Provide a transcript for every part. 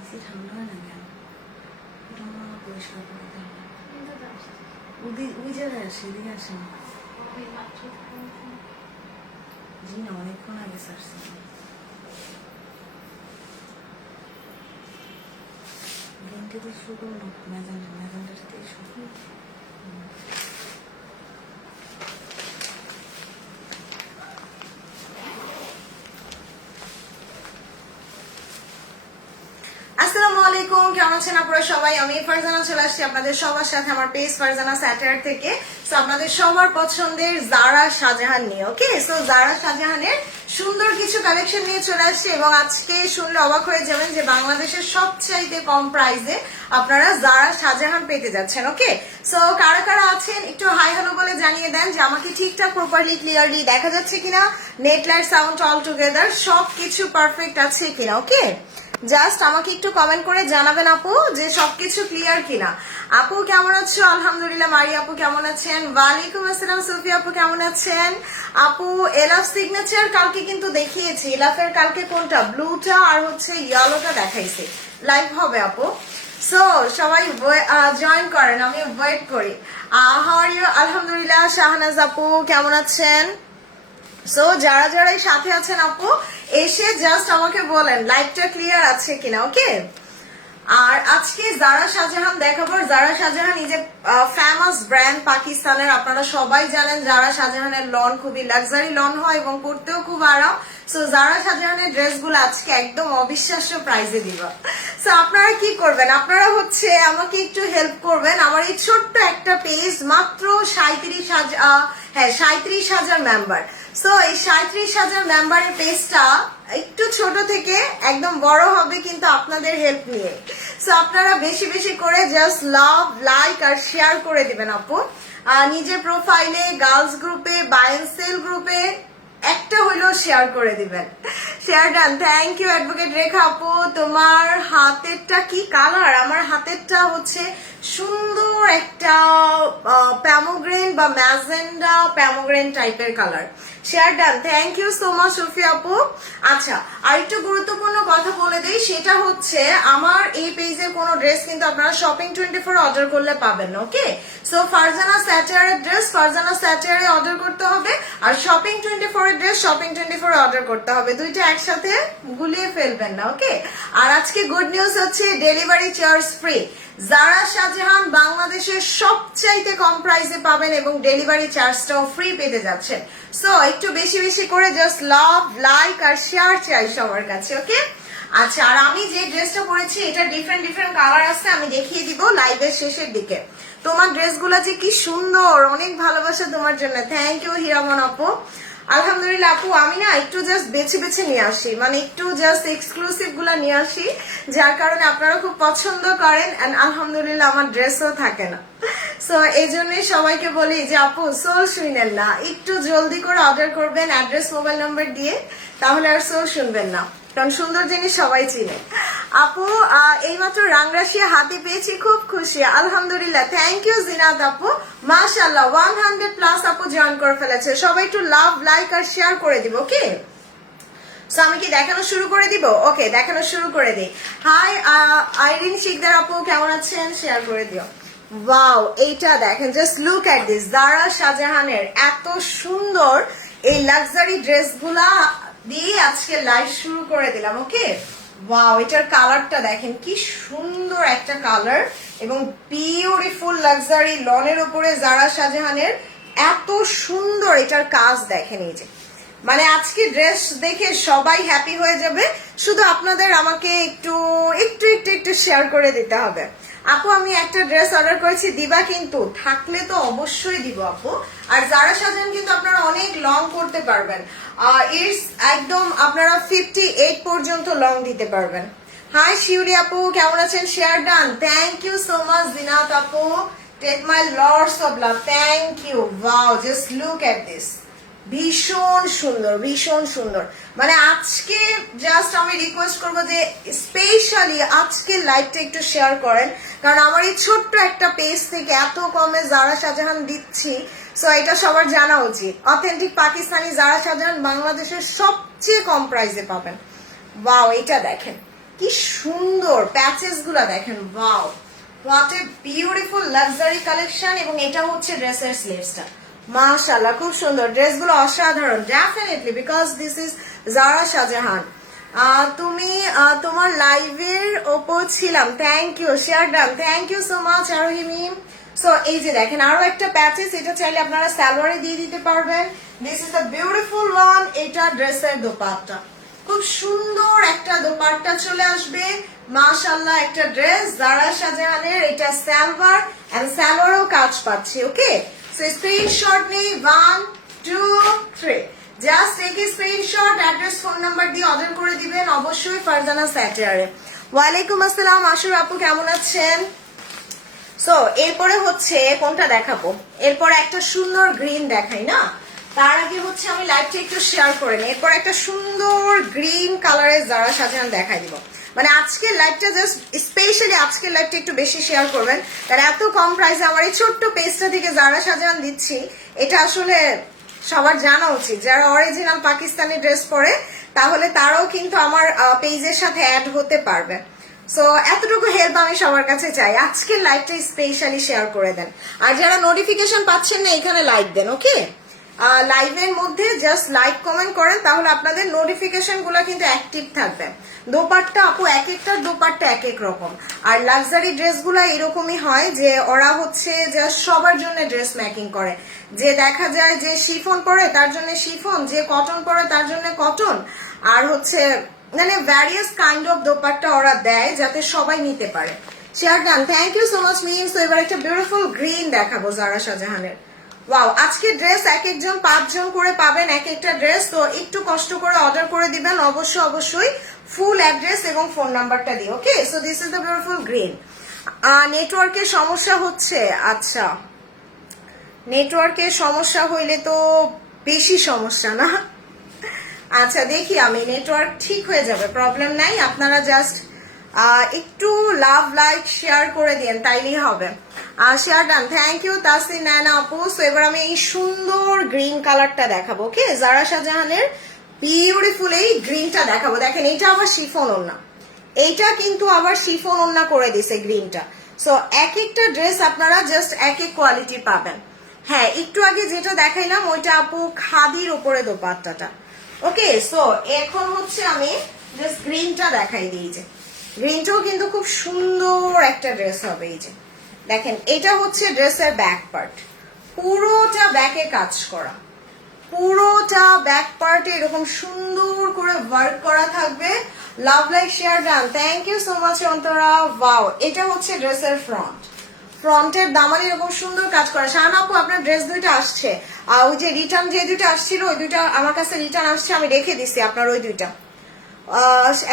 AC ঠান্ডা হয় না কেন? এটা মনে হয় পরিষ্কার করে দেয়। ওই জায়গায় আসে, এদিকে আসে না। জি না, অনেকক্ষণ আগে সারছি। গেমটি তো শুরু না, ম্যাজেন্ডার থেকে শুরু। আসসালামু আলাইকুম, কেমন আছেন আপনারা সবাই? আমি ফারজানা চলে আসছি আপনাদের সবার সাথে আমার পেজ ফারজানা স্যাটার থেকে। সো আপনাদের সবার পছন্দের জারা শাহজাহান নিয়ে, ওকে? সো জারা শাহজাহানের সুন্দর কিছু কালেকশন নিয়ে চলে আসছে এবং আজকে শুনলে অবাক হয়ে যাবেন যে বাংলাদেশের সবচাইতে কম প্রাইসে আপনারা জারা শাহজাহান পেতে যাচ্ছেন, ওকে? সো কারা কারা আছেন একটু হাই হ্যালো বলে জানিয়ে দেন যে আমাকে ঠিকঠাক প্রপারলি ক্লিয়ারলি দেখা যাচ্ছে কিনা, net light sound all together সবকিছু পারফেক্ট আছে কিনা, ওকে? জাস্ট আমাকে একটু কমেন্ট করে জানাবেন আপু যে সবকিছু ক্লিয়ার কিনা। আপু কেমন আছো? আলহামদুলিল্লাহ। মারি আপু কেমন আছেন? ওয়ালাইকুম আসসালাম। সুফি আপু কেমন আছেন? আপু এলাফ সিগনেচার কালকে কিন্তু দেখিয়েছি। এলাফের কালকে কোনটা, ব্লুটা আর হচ্ছে ইয়েলোটা দেখাইছি। লাইভ হবে আপু। সো সবাই জয়েন করেন, আমি ওয়েট করি। How are you? আলহামদুলিল্লাহ। শাহনাজ আপু কেমন আছেন? সো যারা যারা এই সাথে আছেন আপু এসে জাস্ট আমাকে বলেন লাইভটা ক্লিয়ার আছে কিনা, ওকে? আর আজকে জারা শাহজাহান দেখাবো। জারা শাহজাহান এই যে ফেমাস ব্র্যান্ড পাকিস্তানের, আপনারা সবাই জানেন জারা শাহজাহানের লন খুবই লাক্সারি লন হয় এবং পরতেও খুব আরাম। সো জারা শাহজাহানের ড্রেসগুলো আজকে একদম অবিশ্বাস্য প্রাইসে দিব। সো আপনারা কি করবেন, আপনারা হচ্ছে আমাকে একটু হেল্প করবেন। আমার এই ছোট্ট একটা পেজ মাত্র 37,000 মেম্বার। সো এই 37,000 মেম্বারের পেজটা একটু ছোট থেকে একদম বড় হবে কিন্তু আপনাদের হেল্প নিয়ে। সো আপনারা বেশি বেশি করে জাস্ট লাভ, লাইক আর শেয়ার করে দিবেন আপু। নিজের প্রোফাইলে, গার্লস গ্রুপে, বাই এন্ড সেল গ্রুপে একটা হইলেও শেয়ার করে দিবেন। Share done. Thank you advocate Rekha আপু। তোমার হাতেরটা কি কালার? আমার হাতেরটা হচ্ছে সুন্দর একটা প্যামোগ্রেন বা ম্যাজেন্ডা প্যামোগ্রেন টাইপের colour. Share done. Thank you so much Sufi আপু। আচ্ছা, আরেকটু গুরুত্বপূর্ণ কথা বলে দিই, সেটা হচ্ছে আমার এই পেজের কোনো ড্রেস কিন্তু আপনারা শপিং 24 অর্ডার করলে পাবেন না, ওকে? সো ফারজানা স্যাটারের ড্রেস ফারজানা স্যাটারে অর্ডার করতে হবে, আর শপিং 24 এর ড্রেস শপিং 24 অর্ডার করতে হবে। দুইটা একসাথে গুলিয়ে ফেলবেন না, ওকে? আর আজকে গুড নিউজ হচ্ছে ডেলিভারি চার্জ ফ্রি। জারা শাহজাহান বাংলাদেশের সবচাইতে কম প্রাইসে পাবেন এবং ডেলিভারি চার্জটাও ফ্রি পেতে যাচ্ছেন। সো একটু বেশি বেশি করে জাস্ট লাভ, লাইক আর শেয়ার চাই সবার কাছে, ওকে? আচ্ছা, আর আমি যে ড্রেসটা পরেছি এটা ডিফারেন্ট ডিফারেন্ট কালার আছে, আমি দেখিয়ে দিব লাইভের শেষের দিকে। তোমার ড্রেসগুলো যে কি সুন্দর, অনেক ভালোবাসা তোমার জন্য। থ্যাংক ইউ হিরামন আপু। আলহামদুলিল্লাহ আপু, আমি না একটু জাস্ট বেছে বেছে নিয়ে আসি, মানে একটু জাস্ট এক্সক্লুসিভ গুলা নিয়ে আসি, যার কারণে আপনারা খুব পছন্দ করেন। এন্ড আলহামদুলিল্লাহ আমার ড্রেসও থাকে না। সো এই জন্যই সবাইকে বলি যে আপু সোল শুনেন না, একটু জলদি করে অর্ডার করবেন অ্যাড্রেস মোবাইল নাম্বার দিয়ে, তাহলে আর সোল শুনবেন না, কারণ সুন্দর জিনিস সবাই চিনে। আপু এইমাত্র রাংরাশিয়া হাতে পেয়েছি, খুব খুশি আলহামদুলিল্লাহ। থ্যাংক ইউ জিনাত আপু। মাশাআল্লাহ 100+ আপু জয়েন করে ফেলেছে। সবাই একটু লাভ, লাইক আর শেয়ার করে দিব, ওকে? সো আমি কি দেখানো শুরু করে দিব? ওকে, দেখানো শুরু করে দিই। হাই আইরিন শিকদার আপু কেমন আছেন? শেয়ার করে দিও। ওয়াও, এইটা দেখেন, জাস্ট লুক এট দিস। জারা শাহজাহানের এত সুন্দর এই লাক্সারি ড্রেসগুলা দিয়ে আজকে লাইভ শুরু করে দিলাম, ওকে? ওয়াও, এটার কালারটা দেখেন কি সুন্দর একটা কালার এবং বিউটিফুল লাক্সারি লনের উপরে জারা শাহজাহানের এত সুন্দর এটার কাজ দেখেন। এই যে মানে আজকে ড্রেস দেখে সবাই হ্যাপি হয়ে যাবে, শুধু আপনাদের আমাকে একটু একটু একটু একটু শেয়ার করে দিতে হবে। আপু আমি একটা ড্রেস অর্ডার করেছি, দিবা কিন্তু? থাকলে তো অবশ্যই দিব আপু। আর জারা শাহজাহান কিন্তু আপনারা অনেক লং করতে পারবেন, ইটস একদম আপনারা 58 পর্যন্ত লং দিতে পারবেন। হাই শিউরি আপু কেমন আছেন? Share done. Thank you so much Zinat আপু। Take my lords of love. Thank you. Wow, just look at this. ভীষণ সুন্দর, ভীষণ সুন্দর। মানে আজকে জাস্ট আমি রিকোয়েস্ট করবো যে স্পেশালি আজকে লাইভটা একটু শেয়ার করেন, কারণ আমার এই ছোট্ট একটা পেজ থেকে এত কমে জারা শাহজাহান দিচ্ছি। সো এটা সবার জানা উচিত। অথেন্টিক পাকিস্তানি জারা শাহজাহান বাংলাদেশের সবচেয়ে কম প্রাইসে পাবেন। ওয়াও, এটা দেখেন কি সুন্দর প্যাচেস গুলা দেখেন, wow what a beautiful luxury collection. এবং এটা হচ্ছে ড্রেসের স্লিভসটা, মাশাআল্লাহ খুব সুন্দর, ড্রেসগুলো অসাধারণ definitely, because this is Zara Shahjahan. তুমি তোমার লাইভের ওপর ছিলাম, thank you, share done, thank you so much Arohi Mim. So এই যে দেখেন আরো একটা প্যাচেস, এটা চাইলে আপনারা সালোয়ারে দিয়ে দিতে পারবেন। This is the beautiful one. এটা ড্রেসের দোপাট্টা, খুব সুন্দর একটা দোপাট্টা চলে আসবে, মাশাআল্লাহ একটা ড্রেস জারা শাহজাহানের। এটা সালোয়ার এন্ড সালোয়ারও কাজ পাচ্ছে। ওকে, সো স্ক্রিনশট নেই 1 2 3, just take a screenshot, address phone number দিয়ে অর্ডার করে দিবেন অবশ্যই ফারজানা স্যাটারে। ওয়ালাইকুম আসসালাম আশুর আপু, কেমন আছেন? সো এরপরে হচ্ছে কোনটা দেখাবো, এরপরে একটা সুন্দর গ্রিন দেখাই না, তার আগে হচ্ছে আমি লাইভটা একটু শেয়ার করে নিই। এরপর একটা সুন্দর গ্রিন কালারের জারা শাহজাহান দেখাই দিব। মানে আজকের লাইভটা জাস্ট স্পেশালি আজকের লাইভটা একটু বেশি শেয়ার করবেন, তার এত কম প্রাইসে আমার এই ছোট্ট পেজটা থেকে জারা শাহজাহান দিচ্ছি, এটা আসলে সবার জানা উচিত। যারা অরিজিনাল পাকিস্তানি ড্রেস পরে তাহলে তারাও কিন্তু আমার পেজের সাথে অ্যাড হতে পারবে। সো এতটুকু হেল্প আমি সবার কাছে চাই, আজকের লাইভটা স্পেশালি শেয়ার করে দেন। আর যারা নোটিফিকেশন পাচ্ছেন না এখানে লাইক দেন। ওকে, লাইভের মধ্যে জাস্ট লাইক কমেন্ট করেন, তাহলে আপনাদের নোটিফিকেশন গুলো কিন্তু অ্যাক্টিভ থাকবে। দোপাট্টা আপু এক একটার দোপাট্টা এক এক রকম, আর লাক্সারি ড্রেসগুলো এরকমই হয় যে ওরা হচ্ছে জাস্ট সবার জন্য ড্রেস মেকিং করে। যে দেখা যায় যে শিফন পরে তার জন্য শিফন, যে কটন পরে তার জন্য কটন, আর হচ্ছে মানে ভ্যারিয়াস কাইন্ড অফ দোপাট্টা ওরা দেয় যাতে সবাই নিতে পারে। Share done, thank you so much Mim. So এবার একটা বিউটিফুল গ্রিন দেখাবো জারা শাহজাহানের। ওয়াও, আজকে ড্রেস এক একজন 5 জন করে পাবেন এক একটা ড্রেস, তো একটু কষ্ট করে অর্ডার করে দিবেন অবশ্যই ফুল অ্যাড্রেস এবং ফোন নাম্বারটা দিয়ে। Okay, so this is the beautiful green. নেটওয়ার্কের সমস্যা হচ্ছে, আচ্ছা নেটওয়ার্কের সমস্যা হইলে তো বেশি সমস্যা না। আচ্ছা দেখি আমি, নেটওয়ার্ক ঠিক হয়ে যাবে, প্রবলেম নাই, আপনারা জাস্ট একটু লাভ লাইক শেয়ার করে দিন তাইলেই হবে। Share done, thank you Tasin Naina আপু। সো এবার আমি এই সুন্দর গ্রিন কালারটা দেখাবো। ওকে, জারা শাহজাহানের বিউটিফুল এই গ্রিনটা দেখাবো। দেখেন এইটা আবার শিফন ওড়না, এইটা কিন্তু আবার শিফন ওড়না করে দিছে গ্রিনটা। সো এক একটা ড্রেস আপনারা জাস্ট এক এক কোয়ালিটি পাবেন। হ্যাঁ, একটু আগে যেটা দেখাইলাম ওইটা আপু খাদির উপরে দোপাট্টাটা। ওকে, সো এখন হচ্ছে আমি জাস্ট গ্রিনটা দেখাই দিই। যে গ্রিনটাও কিন্তু খুব সুন্দর একটা ড্রেস হবে। এই যে দেখেন, এটা হচ্ছে ড্রেসের ব্যাক পার্ট, পুরোটা ব্যাকে কাজ করা, পুরোটা ব্যাক পার্টে এরকম সুন্দর করে ওয়ার্ক করা থাকবে। Love like share done, thank you so much Antara. Wow, এটা হচ্ছে ড্রেসের ফ্রন্ট, ফ্রন্টের দামানে এরকম সুন্দর কাজ করা। শাহান আপু আপনার ড্রেস দুইটা আসছে, ওই যে রিটার্ন যে দুইটা আসছিল ওই দুইটা আমার কাছে রিটার্ন আসছে, আমি রেখে দিছি আপনার ওই দুইটা,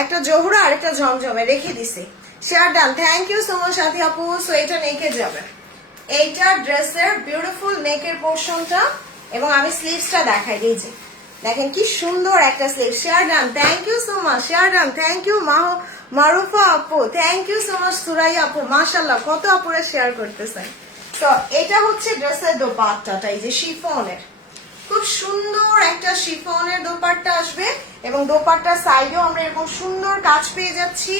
একটা জহুরা আর একটা ঝমঝমে রেখে দিছি। Share done, thank you so much Sathi আপু। সো এটা নেকে যাবে, এইটা ড্রেসের বিউটিফুল নেকের পোর্শনটা, এবং আমি স্লিভসটা দেখাই দিই। যে দেখেন কি সুন্দর একটা sleeve. Share done, thank you so much. Share done, thank you Marufa আপু, thank you so much. Suraiya আপু, মাশাআল্লাহ কত আপুরা শেয়ার করতেছেন। তো এটা হচ্ছে ড্রেসের দোপাট্টাটা, এই যে শিফনের, খুব সুন্দর একটা শিফনের দোপাট্টা আসবে, এবং দোপাট্টার সাইডেও আমরা এরকম সুন্দর কাজ পেয়ে যাচ্ছি।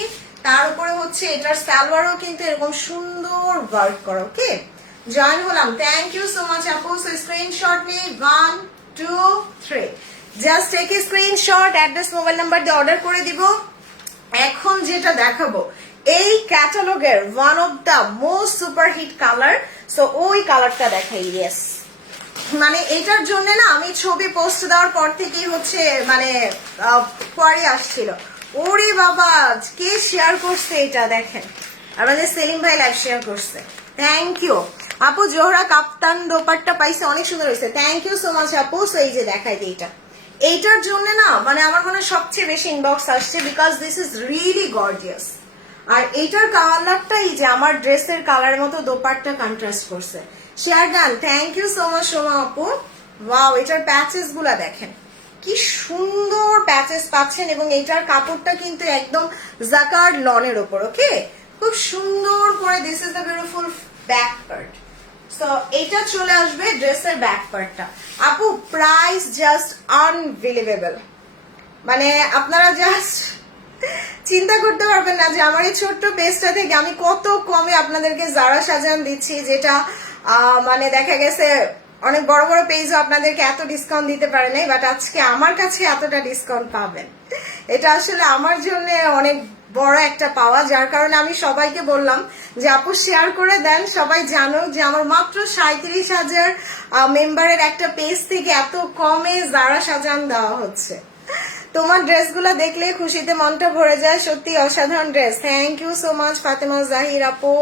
তার উপরে হচ্ছে এটার সালোয়ারও কিন্তু এরকম সুন্দর ওয়ার্ক করা। ওকে, জয়েন হলাম, থ্যাংক ইউ সো মাচ আপু। সো স্ক্রিনশট নেই 1 2 3, just take a screenshot, address mobile number দিয়ে অর্ডার করে দিব। এখন যেটা দেখাবো এই ক্যাটালগের one of the most super hit colour, so ওই কালারটা দেখাই। ইয়েস, মানে এটার জন্য না আমি ছবি পোস্ট দেওয়ার পর থেকেই হচ্ছে মানে কোয়ারি আসছিল, ওরে বাবা কে শেয়ার করছে এটা দেখেন, আমাদের সেলিম ভাই লাইভ শেয়ার করছে, থ্যাংক ইউ আপু। জোহরা কাপ্তান দোপাট্টা পাইছে, অনেক সুন্দর হয়েছে, থ্যাংক ইউ সো মাচ আপু। সো এই যে দেখাই দিই, এটা এইটার জন্য না মানে আমার মনে হয় সবচেয়ে বেশি ইনবক্স আসছে, because this is really gorgeous. আর এইটার কালারটা এই যে আমার ড্রেসের কালারের মতো দোপাট্টা কন্ট্রাস্ট করছে। Share done, thank you so much Soma আপু। ওয়াও, এটার প্যাচেস গুলা দেখেন কি সুন্দর প্যাচেস পাচ্ছেন, এবং এটার কাপড়টা কিন্তু একদম জাকার্ড লনের ওপর। ওকে, খুব সুন্দর করে, this is the beautiful back part. So এটা চলে আসবে ড্রেসের ব্যাক পার্টটা। আপু প্রাইস জাস্ট আনবিলিভেবল, মানে আপনারা জাস্ট চিন্তা করতে পারবেন না যে আমার এই ছোট্ট পেজটা থেকে আমি কত কমে আপনাদেরকে জারা সাজান দিচ্ছি, যেটা মানে দেখা গেছে অনেক বড় বড় পেজও আপনাদেরকে এত ডিসকাউন্ট দিতে পারে নাই, বাট আজকে আমার কাছে এতটা ডিসকাউন্ট পাবেন। এটা আসলে আমার জন্য অনেক বড় একটা পাওয়া, যার কারণে আমি সবাইকে বললাম যে আপু শেয়ার করে দেন, সবাই জানো যে আমার মাত্র 37,000 মেম্বারের একটা পেজ থেকে এত কমে জারা সাজান দেওয়া হচ্ছে। তোমার ড্রেসগুলো দেখলে খুশিতে মনটা ভরে যায়, সত্যি অসাধারণ dress. Thank you so much Fatema Zahir আপু,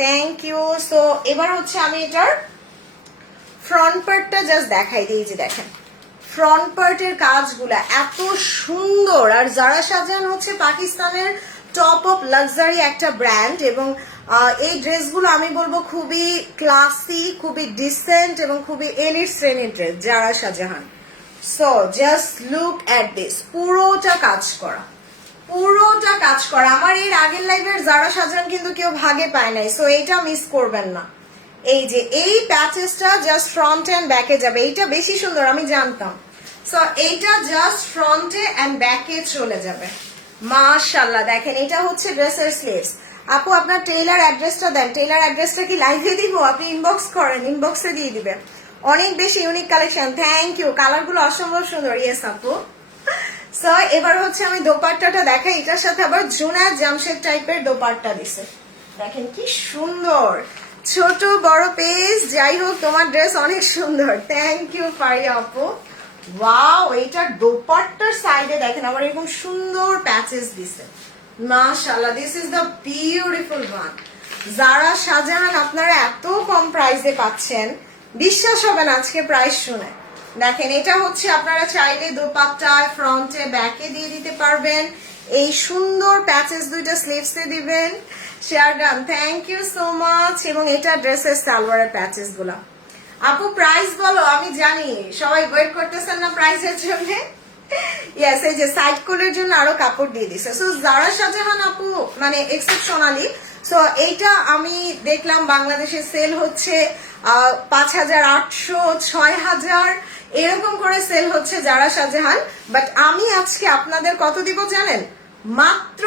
থ্যাংক ইউ। সো এবার হচ্ছে আমি এটার ফ্রন্ট পার্টটা জাস্ট দেখাই দিই, যে দেখেন ফ্রন্ট পার্টের কাজগুলা এত সুন্দর। আর জারা সাজান হচ্ছে পাকিস্তানের টপ অফ লাক্সারি একটা ব্র্যান্ড, এবং এই ড্রেসগুলো আমি বলবো খুবই ক্লাসি, খুবই ডিসেন্ট এবং খুবই এলিট শ্রেণীর dress Zara Shahjahan. So just look at this, পুরোটা কাজ করা, পুরোটা কাজ করা। আমার এর আগের লাইভের জারা সাজান কিন্তু কেউ ভাগে পায় নাই, সো এইটা মিস করবেন না। এই যে এই প্যাচেসটা জাস্ট ফ্রন্ট এন্ড ব্যাকে যাবে, এইটা বেশি সুন্দর আমি জানতাম। সো এইটা জাস্ট ফ্রন্টে এন্ড ব্যাকে চলে যাবে, মাশাআল্লাহ। দেখেন এটা হচ্ছে ড্রেসের স্লিভস। আপু আপনার টেইলার অ্যাড্রেসটা দেন। টেইলার অ্যাড্রেসটা কি লাইভে দিব? আপনি ইনবক্স করেন, ইনবক্সে দিয়ে দিবেন। অনেক বেশি ইউনিক কালেকশন, থ্যাংক ইউ। কালারগুলো অসম্ভব সুন্দর, ইয়েস আপু। সো এবার হচ্ছে আমি দোপাট্টাটা দেখাই, এটার সাথে আবার জুনা জামশেদ টাইপের দোপাট্টা দিছে, দেখেন কি সুন্দর। ছোট বড় পেজ যাই হোক, তোমার ড্রেস অনেক সুন্দর, থ্যাংক ইউ ফারিয়া আপু। ওয়াও, এইটার দোপাট্টার সাইডে দেখেন আবার এরকম সুন্দর প্যাচেস দিছে, মাশাআল্লাহ। This is the beautiful one. Zara Shahjahan আপনারা এত কম প্রাইসে পাচ্ছেন, বিশ্বাস হবে না আজকে প্রাইস শুনে। দেখেন এটা হচ্ছে আপনারা চাইলে দোপাট্টায় ফ্রন্টে ব্যাকে দিয়ে দিতে পারবেন, এই সুন্দর প্যাচেস দুইটা স্লিভসে দিবেন। Share done, thank you so much. এবং এটা ড্রেসের সালোয়ারের প্যাচেস গুলা। আপু প্রাইস বলো, আমি জানি সবাই ওয়েট করতেছেন না প্রাইসের জন্য। ইয়েস, এই যে সাইড কোলের জন্য আরো কাপড় দিয়ে দিছে। সো জারা শাহজাহান আপু মানে এক্সেপশনালি। সো এইটা আমি দেখলাম বাংলাদেশে সেল হচ্ছে 5,800, 6,000 এরকম করে সেল হচ্ছে জারা শাহজাহান। বাট আমি আজকে আপনাদের কত দিব জানেন? মাত্র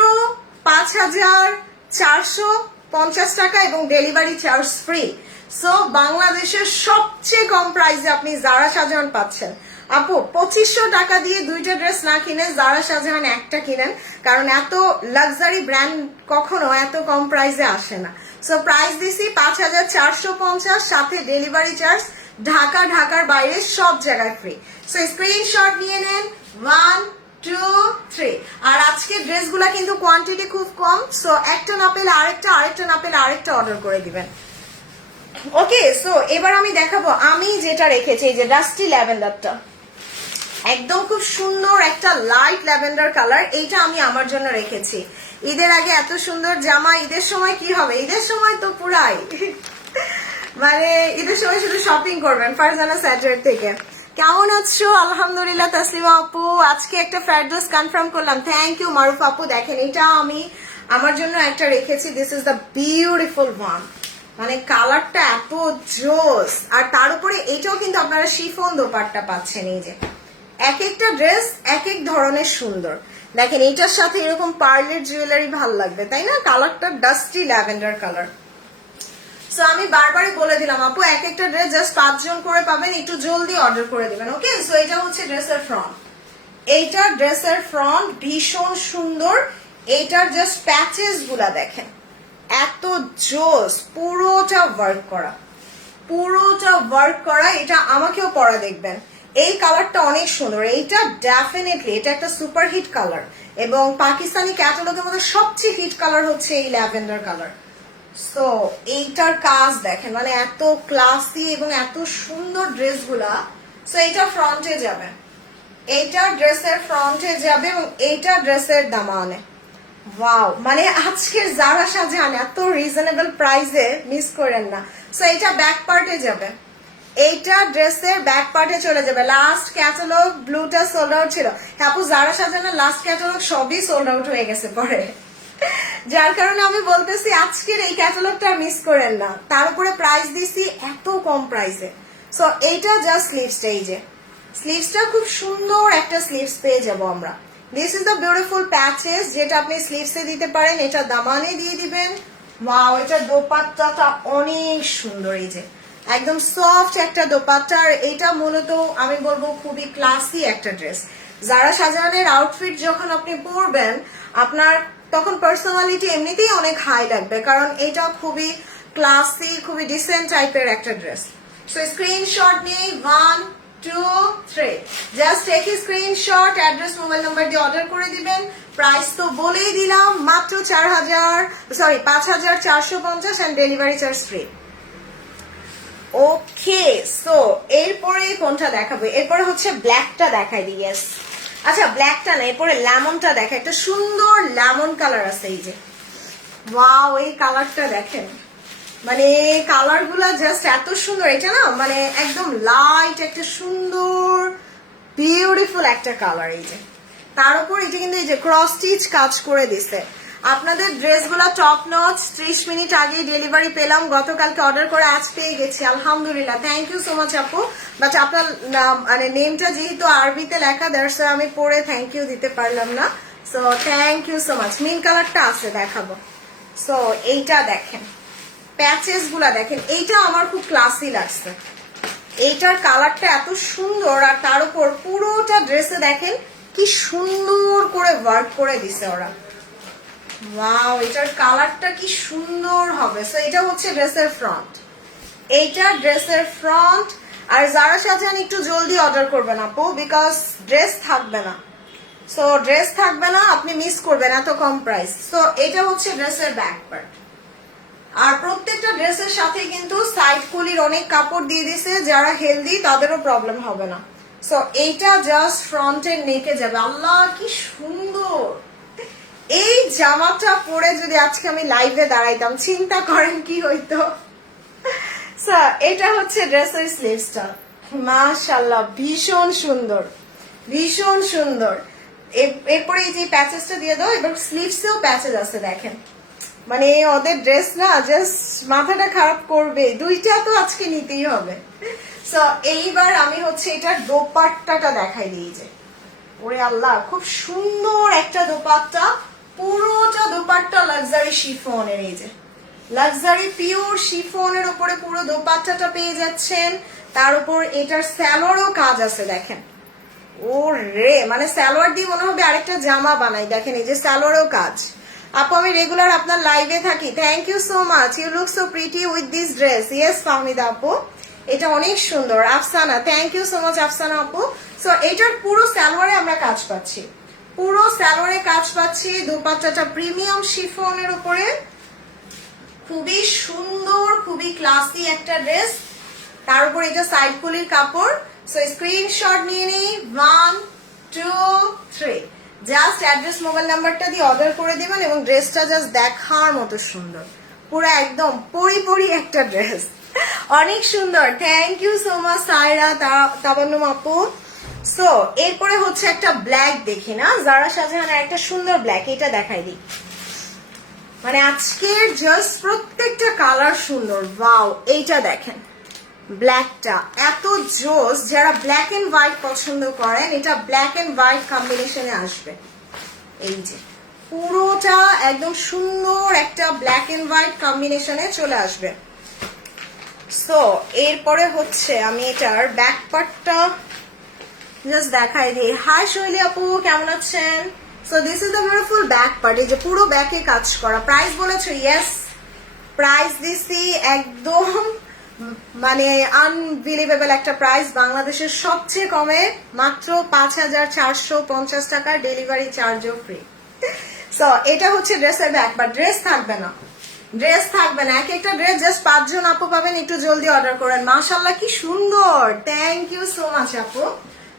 5,450 টাকা এবং ডেলিভারি চার্জ ফ্রি। সো বাংলাদেশের সবচেয়ে কম প্রাইসে আপনি জারা শাহজাহান পাচ্ছেন। আপু 2,500 টাকা দিয়ে দুইটা ড্রেস না কিনে জারা শাহজাহান একটা কিনেন, কারণ এত লাক্সারি ব্র্যান্ড কখনো এত কম প্রাইসে আসে না। সো প্রাইস দিছি 5,450, সাথে ডেলিভারি চার্জ ঢাকার বাইরে সব জায়গায় ফ্রি। সো স্ক্রিনশট নিয়ে নেন, 1 2 3। আর আজকে ড্রেসগুলা কিন্তু কোয়ান্টিটি খুব কম, সো একটা না পেলে আরেকটা, আরেকটা না পেলে আরেকটা অর্ডার করে দিবেন। ওকে, সো এবার আমি দেখাবো আমি যেটা রেখেছি, এই যে ডাস্টি ল্যাভেন্ডারটা, একদম খুব সুন্দর একটা লাইট ল্যাভেন্ডার কালার। এইটা আমি আমার জন্য রেখেছি। ঈদের আগে এত সুন্দর জামা, ঈদের সময় কি হবে? ঈদের সময় তো পুরাই মানে ঈদের সময় শুধু শপিং করবেন ফারজানা স্যাটার থেকে। কেমন আছো? আলহামদুলিল্লাহ তাসলিমা আপু, আজকে একটা ফেরদৌস কনফার্ম করলাম, থ্যাংক ইউ মারুফ আপু। দেখেন এটা আমি আমার জন্য একটা রেখেছি, this is the beautiful one. মানে কালারটা এত জোস, আর তার উপরে এটাও কিন্তু আপনারা শিফন দোপাট্টা পাচ্ছেন। এই যে এক একটা ড্রেস এক এক ধরনের সুন্দর। দেখেন এটার সাথে এরকম পার্লের জুয়েলারি ভাল লাগবে, তাই না? কালারটা ডাস্টি ল্যাভেন্ডার কালার। সো আমি বারবারই বলে দিলাম আপু, এক একটা ড্রেস জাস্ট 5 জন করে পাবেন, একটু জলদি অর্ডার করে দিবেন। ওকে, সো এটা হচ্ছে ড্রেসের ফ্রন্ট। এইটার ড্রেসের ফ্রন্ট ভীষণ সুন্দর। এইটার জাস্ট প্যাচেস গুলা দেখেন এত জোস, পুরোটা ওয়ার্ক করা, পুরোটা ওয়ার্ক করা। এটা আমাকেও পরা দেখবেন, এই কালারটা অনেক সুন্দর। এইটা ডেফিনেটলি এটা একটা সুপার হিট কালার, এবং পাকিস্তানি ক্যাটালগের মধ্যে সবচেয়ে হিট কালার হচ্ছে এই ল্যাভেন্ডার কালার। সো এইটার কাজ দেখেন, মানে এত ক্লাসি এবং এত সুন্দর ড্রেসগুলা। সো এইটা ফ্রন্টে যাবে, এইটা ড্রেসের ফ্রন্টে যাবে, এবং এইটা ড্রেসের দামানে। ওয়াও, মানে আজকের জারা শাহজাহান এত রিজনেবল প্রাইসে মিস করেন না। সো এটা ব্যাক পার্টে যাবে, এইটা ড্রেসের ব্যাক পার্টে চলে যাবে। লাস্ট ক্যাটালগ ব্লুটা সোল্ড আউট ছিল। আপু জারা শাহজাহানের লাস্ট ক্যাটালগ সবই সোল্ড আউট হয়ে গেছে পরে, যার কারণে আমি বলতেছি আজকের এই ক্যাটালগটা মিস করেন না। তার উপরে প্রাইস দিছি এত কম প্রাইসে। সো এইটা জাস্ট স্লিভসটা, এই যে স্লিভসটা খুব সুন্দর একটা স্লিভস পেয়ে যাবো আমরা। This is the beautiful patches, যেটা আপনি স্লিভসে দিতে পারেন, এটা দামানে দিয়ে দিবেন। ওয়াও, এটা দোপাট্টাটা অনেক সুন্দর, এই যে একদম সফট একটা দোপাট্টা। আর এটা মূলত আমি বলবো খুবই ক্লাসি একটা ড্রেস। যারা শাহজাহানের আউটফিট যখন আপনি পরবেন, আপনার তখন পার্সোনালিটি এমনিতেই অনেক হাই লাগবে, কারণ এটা খুবই ক্লাসি, খুবই ডিসেন্ট টাইপের একটা ড্রেস। সো স্ক্রিনশট নিয়ে 1 2 3 just take screenshot, address, mobile number দিয়ে অর্ডার করে দিবেন। প্রাইস তো বলেই দিলাম, মাত্র 5,450 and delivery charge free. Okay, so এরপরে কোনটা দেখাবো? এরপরে হচ্ছে ব্ল্যাকটা দেখাই দিই। ইয়েস, আচ্ছা ব্ল্যাকটা না, এরপরে লেমনটা দেখা। একটা সুন্দর লেমন কালার আছে, এই যে ওয়াও, এই কালারটা দেখেন, মানে কালার গুলা জাস্ট এত সুন্দর। এটা না মানে একদম লাইট একটা সুন্দর বিউটিফুল একটা কালার। এই যে তার উপর এটা কিন্তু এই যে ক্রস স্টিচ কাজ করে দিছে। আপনাদের ড্রেসগুলা টপ নচ। 30 মিনিট আগে ডেলিভারি পেলাম, গতকালকে অর্ডার করে আজ পেয়ে গেছি, আলহামদুলিল্লাহ। থ্যাংক ইউ সো মাচ আপু। বাট আপনার মানে নেমটা যেহেতু আরবিতে লেখা, দ্যাটস আমি পড়ে থ্যাংক ইউ দিতে পারলাম না। So thank you so much. মিন কালারটা আছে, দেখাবো। সো এইটা দেখেন, প্যাচেস গুলা দেখেন, এইটা আমার খুব ক্লাসি লাগছে। এইটার কালারটা এত সুন্দর, আর তার উপর পুরোটা ড্রেসে দেখেন কি সুন্দর করে ওয়ার্ক করে দিছে ওরা। ওয়াও, এটার কালারটা কি সুন্দর হবে। সো এটা হচ্ছে ড্রেসের ফ্রন্ট, এইটা ড্রেসের ফ্রন্ট। আর যারা শাহজাহান একটু জলদি অর্ডার করবেন আপু, বিকজ ড্রেস থাকবে না। সো ড্রেস থাকবে না, আপনি মিস করবেন, এত কম প্রাইস। সো এটা হচ্ছে ড্রেসের ব্যাক পার্ট। আর প্রত্যেকটা ড্রেসের সাথে কিন্তু সাইড কুলির অনেক কাপড় দিয়ে দিছে, যারা হেলদি তাদেরও প্রবলেম হবে না। সো এইটা জাস্ট ফ্রন্টের নেকে যাবে। আল্লাহ কি সুন্দর! এই জামাটা পরে যদি আজকে আমি লাইভে দাঁড়াইতাম, চিন্তা করেন কি হইতো। এটা হচ্ছে ড্রেসের স্লিভসটা, মাশাআল্লাহ ভীষণ সুন্দর, ভীষণ সুন্দর। এরপরে এই যে প্যাচেসটা দিয়ে দাও। এবার স্লিভসেও প্যাচেস আছে দেখেন, মানে ওদের ড্রেস না জাস্ট মাথাটা খারাপ করবে। দুইটা তো আজকে নিতেই হবে। সো এইবার আমি হচ্ছে এটার দোপাট্টাটা দেখাই দিই। যে ওরে আল্লাহ, খুব সুন্দর একটা দোপাট্টা, পুরোটা দোপাট্টা লাক্সারি শিফনের। এই যে লাক্সারি পিওর শিফনের উপরে পুরো দোপাট্টাটা পেয়ে যাচ্ছেন। তার উপর এটার স্যালোয়ারও কাজ আছে দেখেন। ও রে, মানে স্যালোয়ার দিয়ে মনে হবে আরেকটা জামা বানাই। দেখেন এই যে স্যালোয়ারও কাজ। আপু আমি রেগুলার আপনার লাইভে থাকি, thank you so much. You look so pretty with this dress. Yes Fahmida আপু, এটা অনেক সুন্দর। Afsana, thank you so much Afsana আপু। সো এটার পুরো স্যালোয়ারে আমরা কাজ পাচ্ছি, পুরো স্যালোয়ারে কাজ পাচ্ছি। দোপাট্টাটা প্রিমিয়াম শিফনের উপরে, খুবই সুন্দর, খুবই ক্লাসি একটা ড্রেস। তার উপর এটা সাইড কুলির কাপড়। সো স্ক্রিনশট নিয়ে নিই, 1 2 3 জাস্ট অ্যাড্রেস, মোবাইল নাম্বারটা দিয়ে অর্ডার করে দিবেন। এবং ড্রেসটা জাস্ট দেখার মতো সুন্দর, পুরো একদম পরি একটা ড্রেস, অনেক সুন্দর। Thank you so much Saira Tabassum আপু। সো এরপরে হচ্ছে একটা ব্ল্যাক দেখি না, যারা শাহজাহানের একটা সুন্দর ব্ল্যাক, এটা দেখাই দিই। মানে আজকের জাস্ট প্রত্যেকটা কালার সুন্দর। ওয়াও, এইটা দেখেন, ব্ল্যাকটা এত জোস। যারা ব্ল্যাক এন্ড হোয়াইট পছন্দ করেন, এটা ব্ল্যাক এন্ড হোয়াইট কম্বিনেশনে আসবে। এই যে পুরোটা একদম সুন্দর একটা ব্ল্যাক এন্ড হোয়াইট কম্বিনেশনে চলে আসবে। সো এরপরে হচ্ছে আমি এটার ব্যাক পার্টটা জাস্ট দেখাই দিই। হাই শৈলী আপু, কেমন আছেন? So this is the beautiful back part. এই যে পুরো ব্যাকে কাজ করা। প্রাইস বলেছো? ইয়েস, প্রাইস দিছি একদম মানে আনবিলিভেবল একটা প্রাইস। বাংলাদেশের সবচেয়ে কমে মাত্র 5,450 টাকা, ডেলিভারি চার্জও ফ্রি। সো এটা হচ্ছে ড্রেসের ব্যাক পার্ট। ড্রেস থাকবে না, ড্রেস থাকবে না। এক একটা ড্রেস জাস্ট 5 জন আপু পাবেন, একটু জলদি অর্ডার করেন। মাশাআল্লাহ কি সুন্দর, থ্যাংক ইউ সো মাচ আপু।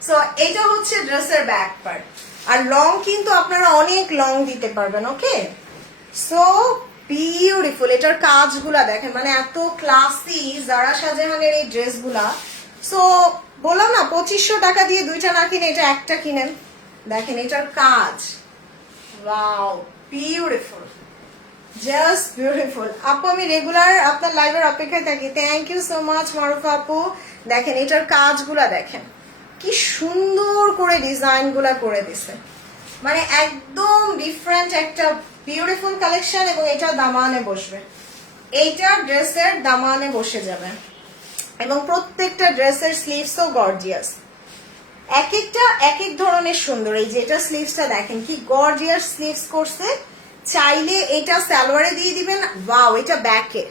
সো এটা হচ্ছে ড্রেসের ব্যাক পার্ট। আর লং কিন্তু আপনারা অনেক লং দিতে পারবেন। ওকে, সো বিউটিফুল। এটার কাজগুলা দেখেন, মানে এত ক্লাসি যারা শাহজাহানের এই ড্রেসগুলা। সো বললাম না 2500 টাকা দিয়ে দুইটা না কিনে এটা একটা কিনেন। দেখেন এটার কাজ, ওয়াও বিউটিফুল, জাস্ট বিউটিফুল। আপু আমি রেগুলার আপনার লাইভের অপেক্ষায় থাকি, thank you so much Marufa আপু। দেখেন এটার কাজগুলা দেখেন কি সুন্দর করে ডিজাইন গুলা করে দিছে। মানে একদম ডিফারেন্ট একটা বিউটিফুল কালেকশন, এবং এটা দামানে বসবে, এইটা ড্রেসের দামানে বসে যাবে, এবং প্রত্যেকটা ড্রেসের স্লিভসও গর্জিয়াস, এক একটা এক এক ধরনের সুন্দর। এই যে এটা স্লিভসটা দেখেন কি গর্জিয়াস স্লিভস করছে, চাইলে এটা সালোয়ারে দিয়ে দিবেন। ওয়াও, এটা ব্যাকে,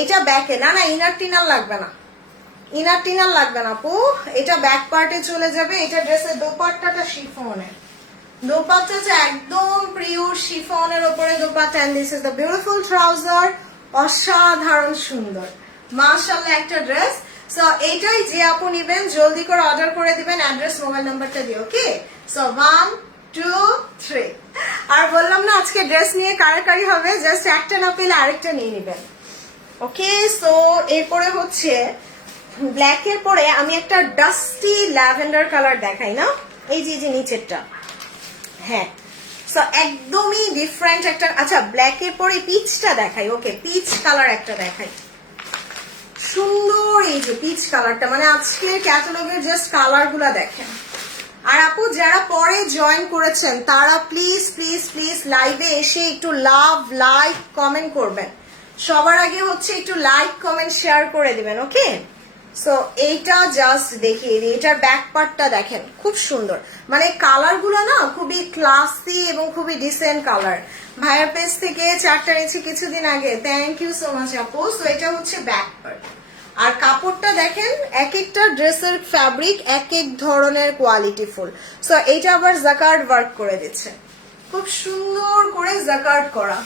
এটা ব্যাকে, না না ইনার টিনার লাগবে না, ইনার টিনার লাগবে না আপু, এটা ব্যাক পার্টে চলে যাবে। এটা ড্রেসের দোপাট্টাটা শিফনের, দোপাট্টাটা একদম পিওর শিফনের উপরে dupatta, and this is the beautiful trouser, অসাধারণ সুন্দর মাশাআল্লাহ একটা ড্রেস। সো এইটাই যে আপু নিবেন জলদি করে অর্ডার করে দিবেন, অ্যাড্রেস মোবাইল নাম্বারটা দিও। ওকে, সো 1 2 3। আর বললাম না আজকে ড্রেস নিয়ে কারাকারি হবে, জাস্ট একটা না পেলে আরেকটা নিয়ে নিবেন। ওকে, সো এরপরে হচ্ছে ব্ল্যাকের পরে আমি একটা ডাস্টি ল্যাভেন্ডার কালার দেখাই না, এই যে নিচেরটা, হ্যাঁ। সো একদমই ডিফারেন্ট একটা, আচ্ছা ব্ল্যাকের পরে পিচটা দেখাই। ওকে, পিচ কালার একটা দেখাই, সুন্দর এই যে পিচ কালারটা, মানে আজকে ক্যাটালগের জাস্ট কালার গুলা দেখেন। আর আপু যারা পরে জয়েন করেছেন তারা প্লিজ প্লিজ প্লিজ লাইভে এসে একটু লাভ লাইক কমেন্ট করবেন, সবার আগে হচ্ছে একটু লাইক কমেন্ট শেয়ার করে দিবেন। ওকে, সো এইটা জাস্ট দেখিয়ে দিই, এটার ব্যাক পার্টটা দেখেন খুব সুন্দর, মানে কালার গুলো না খুবই ক্লাসি এবং খুবই ডিসেন্ট কালার। ভাইয়ার পেজ থেকে 4টা নিয়েছি কিছুদিন আগে, থ্যাংক ইউ সো মাচ আপু। সো এটা হচ্ছে ব্যাক পার্ট, আর কাপড়টা দেখেন এক একটা ড্রেসের ফ্যাব্রিক এক এক ধরনের কোয়ালিটি ফুল। সো এইটা আবার জাকার্ড ওয়ার্ক করে দিচ্ছে, খুব সুন্দর করে জাকার্ড করা।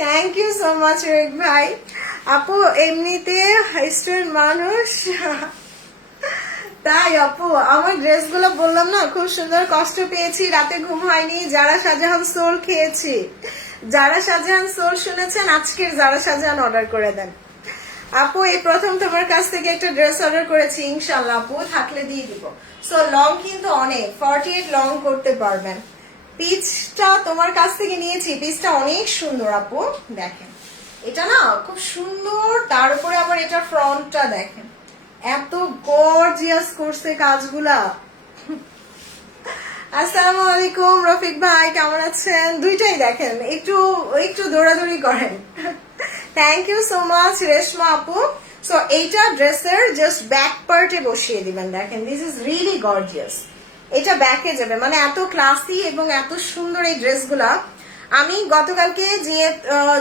থ্যাংক ইউ সো মাচ রেক ভাই। আপু এমনিতে হাইস্টের মানুষ, তাই আপু আমার ড্রেসগুলো বললাম না খুব সুন্দর, কষ্ট পেয়েছি, রাতে ঘুম হয়নি, যারা শাহজাহান সোল খেয়েছি, যারা শাহজাহান সোল শুনেছেন আজকের যারা শাহজাহান অর্ডার করে দেন। আপু এই প্রথম তোমার কাছ থেকে একটা ড্রেস অর্ডার করেছি, ইনশাল্লাহ আপু থাকলে দিয়ে দিব। সো লং কিন্তু অনেক, 48 লং করতে পারবেন। পিচটা তোমার কাছ থেকে নিয়েছি, পিচটা অনেক সুন্দর আপু, দেখেন এটা না খুব সুন্দর, তার উপরে আবার এটা ফ্রন্টটা দেখেন এত গর্জিয়াস করছে কাজগুলা। আসসালামু আলাইকুম রফিক ভাই, কেমন আছেন? দুইটাই দেখেন, একটু একটু দৌড়াদৌড়ি করেন। Thank you so much Reshma আপু। সো এইটা ড্রেসের জাস্ট ব্যাক পার্টে বসিয়ে দিবেন, দেখেন দিস ইজ রিয়েলি গর্জিয়াস, এটা ব্যাকে যাবে, মানে এত ক্লাসি এবং এত সুন্দর এই ড্রেসগুলা। আমি গতকালকে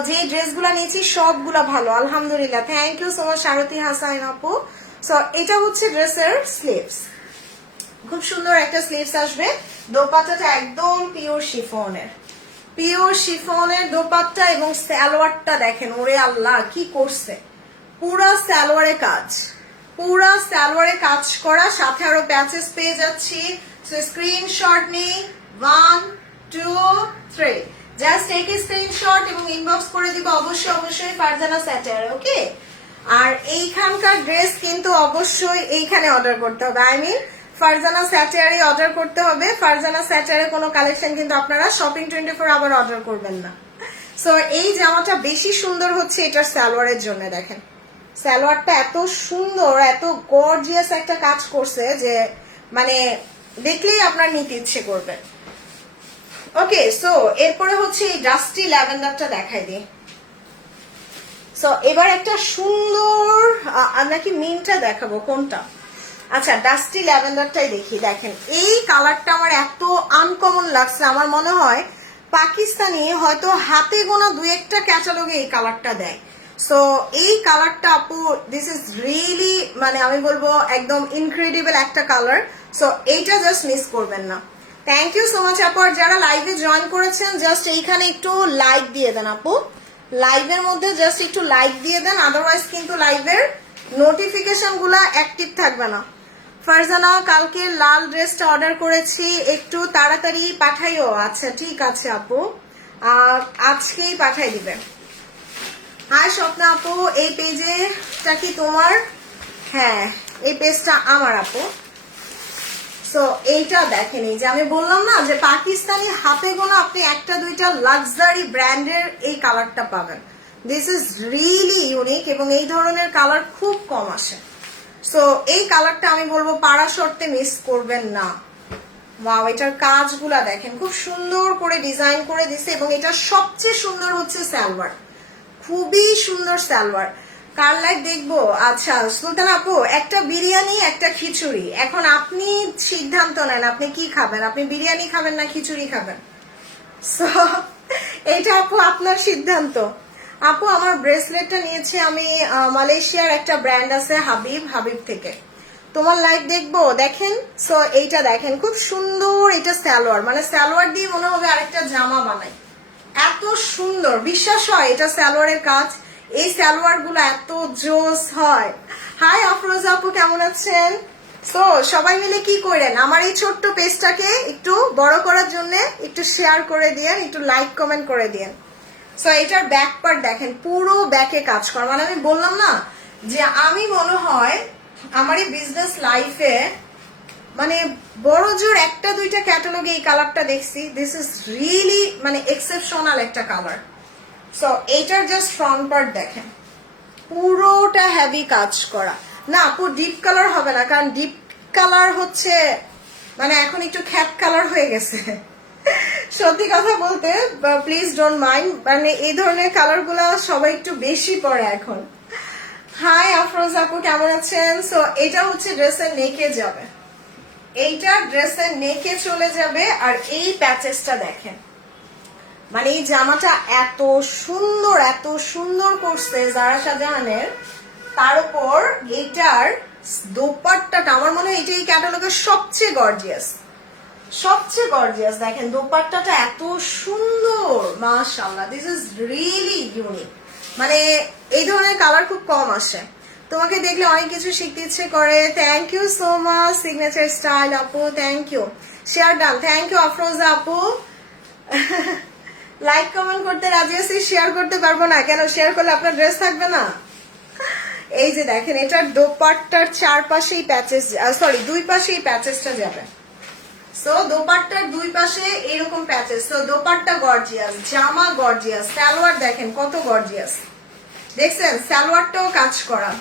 যে ড্রেসগুলা নিয়েছি সবগুলা ভালো আলহামদুলিল্লাহ, থ্যাংক ইউ সো মাচ সারথী হাসান আপু। সো এটা হচ্ছে ড্রেসের স্লিভস, খুব সুন্দর একটা স্লিভস আসবে, দোপাট্টাটা একদম পিওর শিফনের, পিওর শিফনের দোপাট্টা, এবং সালোয়ারটা দেখেন ওরে আল্লাহ কি করছে, পুরা সালোয়ারে কাজ, পুরা সালোয়ারে কাজ করা, সাথে আরো প্যাচেস পেয়ে যাচ্ছি। স্ক্রিনশট নেই, 1 2 3, জাস্ট টেক এ স্ক্রিনশট এবং ইনবক্স করে দিব অবশ্যই অবশ্যই ফারজানা স্যাটার। ওকে, আর এইখানকার ড্রেস কিন্তু অবশ্যই এইখানে অর্ডার করতে হবে, আই মিন ফারজানা স্যাটারে অর্ডার করতে হবে। ফারজানা স্যাটারে কোনো কালেকশন কিন্তু আপনারা শপিং 24 আবার অর্ডার করবেন না। সো এই জামাটা বেশি সুন্দর হচ্ছে এটার সালোয়ারের জন্য, দেখেন সালোয়ারটা এত সুন্দর, এত গর্জিয়াস একটা কাজ করছে যে মানে দেখলেই আপনার নিতে ইচ্ছে করবে। ওকে, সো এরপরে হচ্ছে এই ডাস্টি ল্যাভেন্ডারটা দেখাই দিই। সো এবার একটা সুন্দর, নাকি মিনটা দেখাবো কোনটা, আচ্ছা ডাস্টি ল্যাভেন্ডারটাই দেখি। দেখেন এই কালারটা আমার এত আনকমন লাগছে, আমার মনে হয় পাকিস্তানি হয়তো হাতে গোনা 2-1টা ক্যাটালগে এই কালারটা দেয়। সো এই কালারটা আপু দিস ইজ রিয়েলি, মানে আমি বলবো একদম ইনক্রেডিবল একটা কালার। সো এইটা জাস্ট মিস করবেন না। থ্যাংক ইউ সো মাচ আপু। আর যারা লাইভে জয়েন করেছেন জাস্ট এইখানে একটু লাইক দিয়ে দেন আপু, লাইভের মধ্যে জাস্ট একটু লাইক দিয়ে দেন, আদারওয়াইজ কিন্তু লাইভের নোটিফিকেশন গুলা অ্যাক্টিভ থাকবে না। ফারজানা কালকে লাল ড্রেসটা অর্ডার করেছি, একটু তাড়াতাড়ি পাঠাইও। আচ্ছা ঠিক আছে আপু, আজকেই পাঠাই দিবে। হাই স্বপ্না আপু, এই পেজটা কি তোমার? হ্যাঁ এই পেজটা আমার আপু। সো এইটা দেখেন, এই যে আমি বললাম না যে পাকিস্তানি হাতে গোনা আপনি 1-2টা লাক্সারি ব্র্যান্ডের এই কালারটা পাবেন, দিস ইজ রিয়েলি ইউনিক, এবং এই ধরনের কালার খুব কম আসে। সো এই কালারটা আমি বলবো পাড়া শর্তে মিস করবেন না। ওয়াও, এটার কাজগুলা দেখেন খুব সুন্দর করে ডিজাইন করে দিছে, এবং এটা সবচেয়ে সুন্দর হচ্ছে সালোয়ার, খুবই সুন্দর সালোয়ার। কার লাইক দেখবো? আচ্ছা সুলতান আপু, একটা বিরিয়ানি একটা খিচুড়ি, এখন আপনি সিদ্ধান্ত নেন আপনি কি খাবেন, আপনি বিরিয়ানি খাবেন না খিচুড়ি খাবেন। সো এইটা আপু আপনার সিদ্ধান্ত। আপু আমার ব্রেসলেটটা নিয়েছি আমি মালয়েশিয়ার একটা ব্র্যান্ড আছে হাবিব থেকে, তোমার লাইভ দেখবো দেখেন। সো এইটা দেখেন খুব সুন্দর, এটা সালোয়ার, মানে সালোয়ার দিয়ে মনে হবে আরেকটা জামা বানাই, এত সুন্দর, বিশ্বাস হয় এটা সালোয়ারের কাজ। এই সালোয়ার গুলো এত জোস হয়। হাই আফরোজা আপু, কেমন আছেন? সো সবাই মিলে কি করেন, আমার এই ছোট্ট পেজটাকে একটু বড় করার জন্য একটু শেয়ার করে দিয়েন, একটু লাইক কমেন্ট করে দিয়েন। সো এটার ব্যাক পার্ট দেখেন, পুরো ব্যাকে কাজ করা, মানে আমি বললাম না যে আমি মনে হয় আমার এই বিজনেস লাইফে মানে বড় জোর একটা দুইটা ক্যাটালগে এই কালারটা দেখছি। দিস ইজ রিয়েলি মানে এক্সেপশনাল একটা কালার। সো এইটার জাস্ট ফ্রন্ট পার্ট দেখেন, পুরোটা হেভি কাজ করা। না আপু ডিপ কালার হবে না, কারণ ডিপ কালার হচ্ছে মানে এখন একটু খ্যাত কালার হয়ে গেছে। সত্যি কথা বলতে, প্লিজ ডোন্ট মাইন্ড, মানে এই ধরনের কালার গুলা সবাই একটু বেশি পরে এখন। হাই আফরোজ আপু, কেমন আছেন? সো এটা হচ্ছে ড্রেসের নেকে যাবে, এইটা ড্রেসের নেকে চলে যাবে। আর এই প্যাচেসটা দেখেন, মানে এই জামাটা এত সুন্দর করছে জারা শাহজাহানের, তার উপর এইটার দোপাট্টাটা আমার মনে হয় এটা এই ক্যাটালগের সবচেয়ে গর্জিয়াস। দেখেন দোপাট্টাটা এত সুন্দর, মাশাআল্লাহ, দিস ইজ রিয়েলি ইউনিক। মানে এই ধরনের কালার খুব কম আসে, তোমাকে দেখলে অনেক কিছু শিখতে ইচ্ছে করে। Thank you so much signature style আপু, thank you. Share done, thank you Afroza আপু। লাইক কমেন্ট করতে রাজি আছি, শেয়ার করতে পারবো না কেন, শেয়ার করলে আপনার ড্রেস থাকবে না। এই যে দেখেন এটার দোপাট্টার চারপাশেই প্যাচেস, সরি দুই পাশেই প্যাচেসটা যাবে। সো দোপাট্টার দুই পাশে এরকম প্যাচেস। সো দোপাট্টা গর্জিয়াস, জামা গর্জিয়াস, সালোয়ার দেখেন কত গর্জিয়াস, দেখছেন সালোয়ারটাও কাজ করা,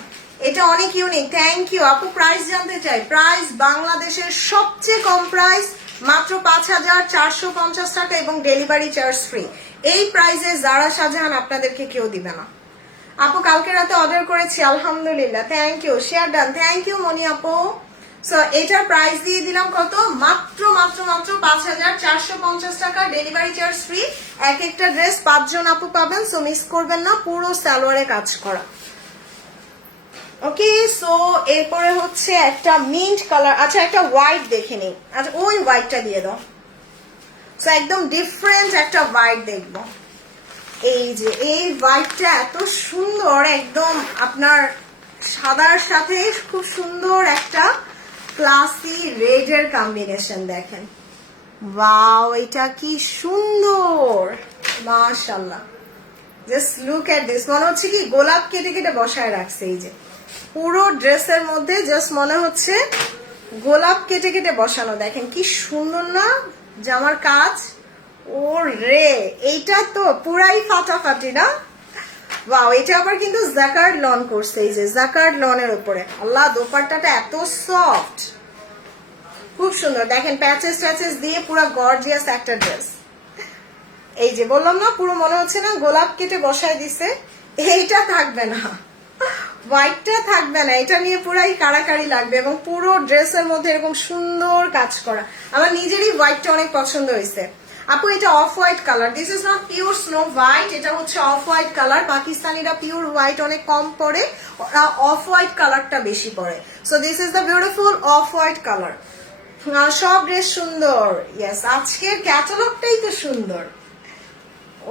এটা অনেক ইউনিক। থ্যাংক ইউ আপু। প্রাইস জানতে চাই, প্রাইস বাংলাদেশের সবচেয়ে কম প্রাইস মাত্র ৫,৪৫০ টাকা এবং ডেলিভারি চার্জ ফ্রি। এই প্রাইসে জারা শাহজাহান আপনাদেরকে কেউ দিবে না। আপু কালকে রাতে অর্ডার করেছি, আলহামদুলিল্লাহ, thank you. Share done, thank you Moni আপু। সো এটার প্রাইস দিয়ে দিলাম কত, মাত্র ৫,৪৫০ টাকা, ডেলিভারি চার্জ ফ্রি। এক একটা ড্রেস ৫ জন আপু পাবেন, সো মিস করবেন না, পুরো সালোয়ারে কাজ করা। ওকে, সো এরপরে হচ্ছে একটা মিন্ট কালার, আচ্ছা একটা হোয়াইট দেখে নিই, আচ্ছা ওই হোয়াইটটা দিয়ে দাও। সো একদম ডিফারেন্ট একটা হোয়াইট দেখবো। এই যে এই হোয়াইটটা এত সুন্দর, একদম আপনার সাদার সাথে খুব সুন্দর একটা ক্লাসি রেড এর কম্বিনেশন দেখেন। ওয়াও, এটা কি সুন্দর, মাশাআল্লাহ, জাস্ট লুক এট দিস। মনে হচ্ছে কি গোলাপ কেটে কেটে বসায় রাখছে। এই যে পুরো ড্রেসের মধ্যে জাস্ট মনে হচ্ছে গোলাপ কেটে কেটে বসানো, দেখেন কি সুন্দর না জামার কাজ। ও রে, এইটা তো পুরাই ফাটাফাটি না? ওয়াও, এটা আবার কিন্তু জাকার্ড লন করছে, এই যে জাকার্ড লনের উপরে। আল্লাহ, দোপাট্টাটা এত সফট, খুব সুন্দর। দেখেন প্যাচেস ট্যাচেস দিয়ে পুরো গর্জিয়াস একটা ড্রেস। এই যে বললাম না, পুরো মনে হচ্ছে না গোলাপ কেটে বসায় দিছে। এইটা থাকবে না, হোয়াইটটা থাকবে না, এটা নিয়ে পুরাই কাড়াকাড়ি লাগবে। এবং পুরো ড্রেসের মধ্যে এরকম সুন্দর কাজ করা, আমার নিজেরই হোয়াইটটা অনেক পছন্দ হয়েছে। আপু এটা off white colour, this is not pure snow white, এটা হচ্ছে অফ হোয়াইট কালার। পাকিস্তানিরা পিওর হোয়াইট অনেক কম পরে, ওরা অফ হোয়াইট কালারটা বেশি পরে। So this is the beautiful off white colour. সব ড্রেস সুন্দর, ইয়েস, আজকের ক্যাটালগটাই তো সুন্দর।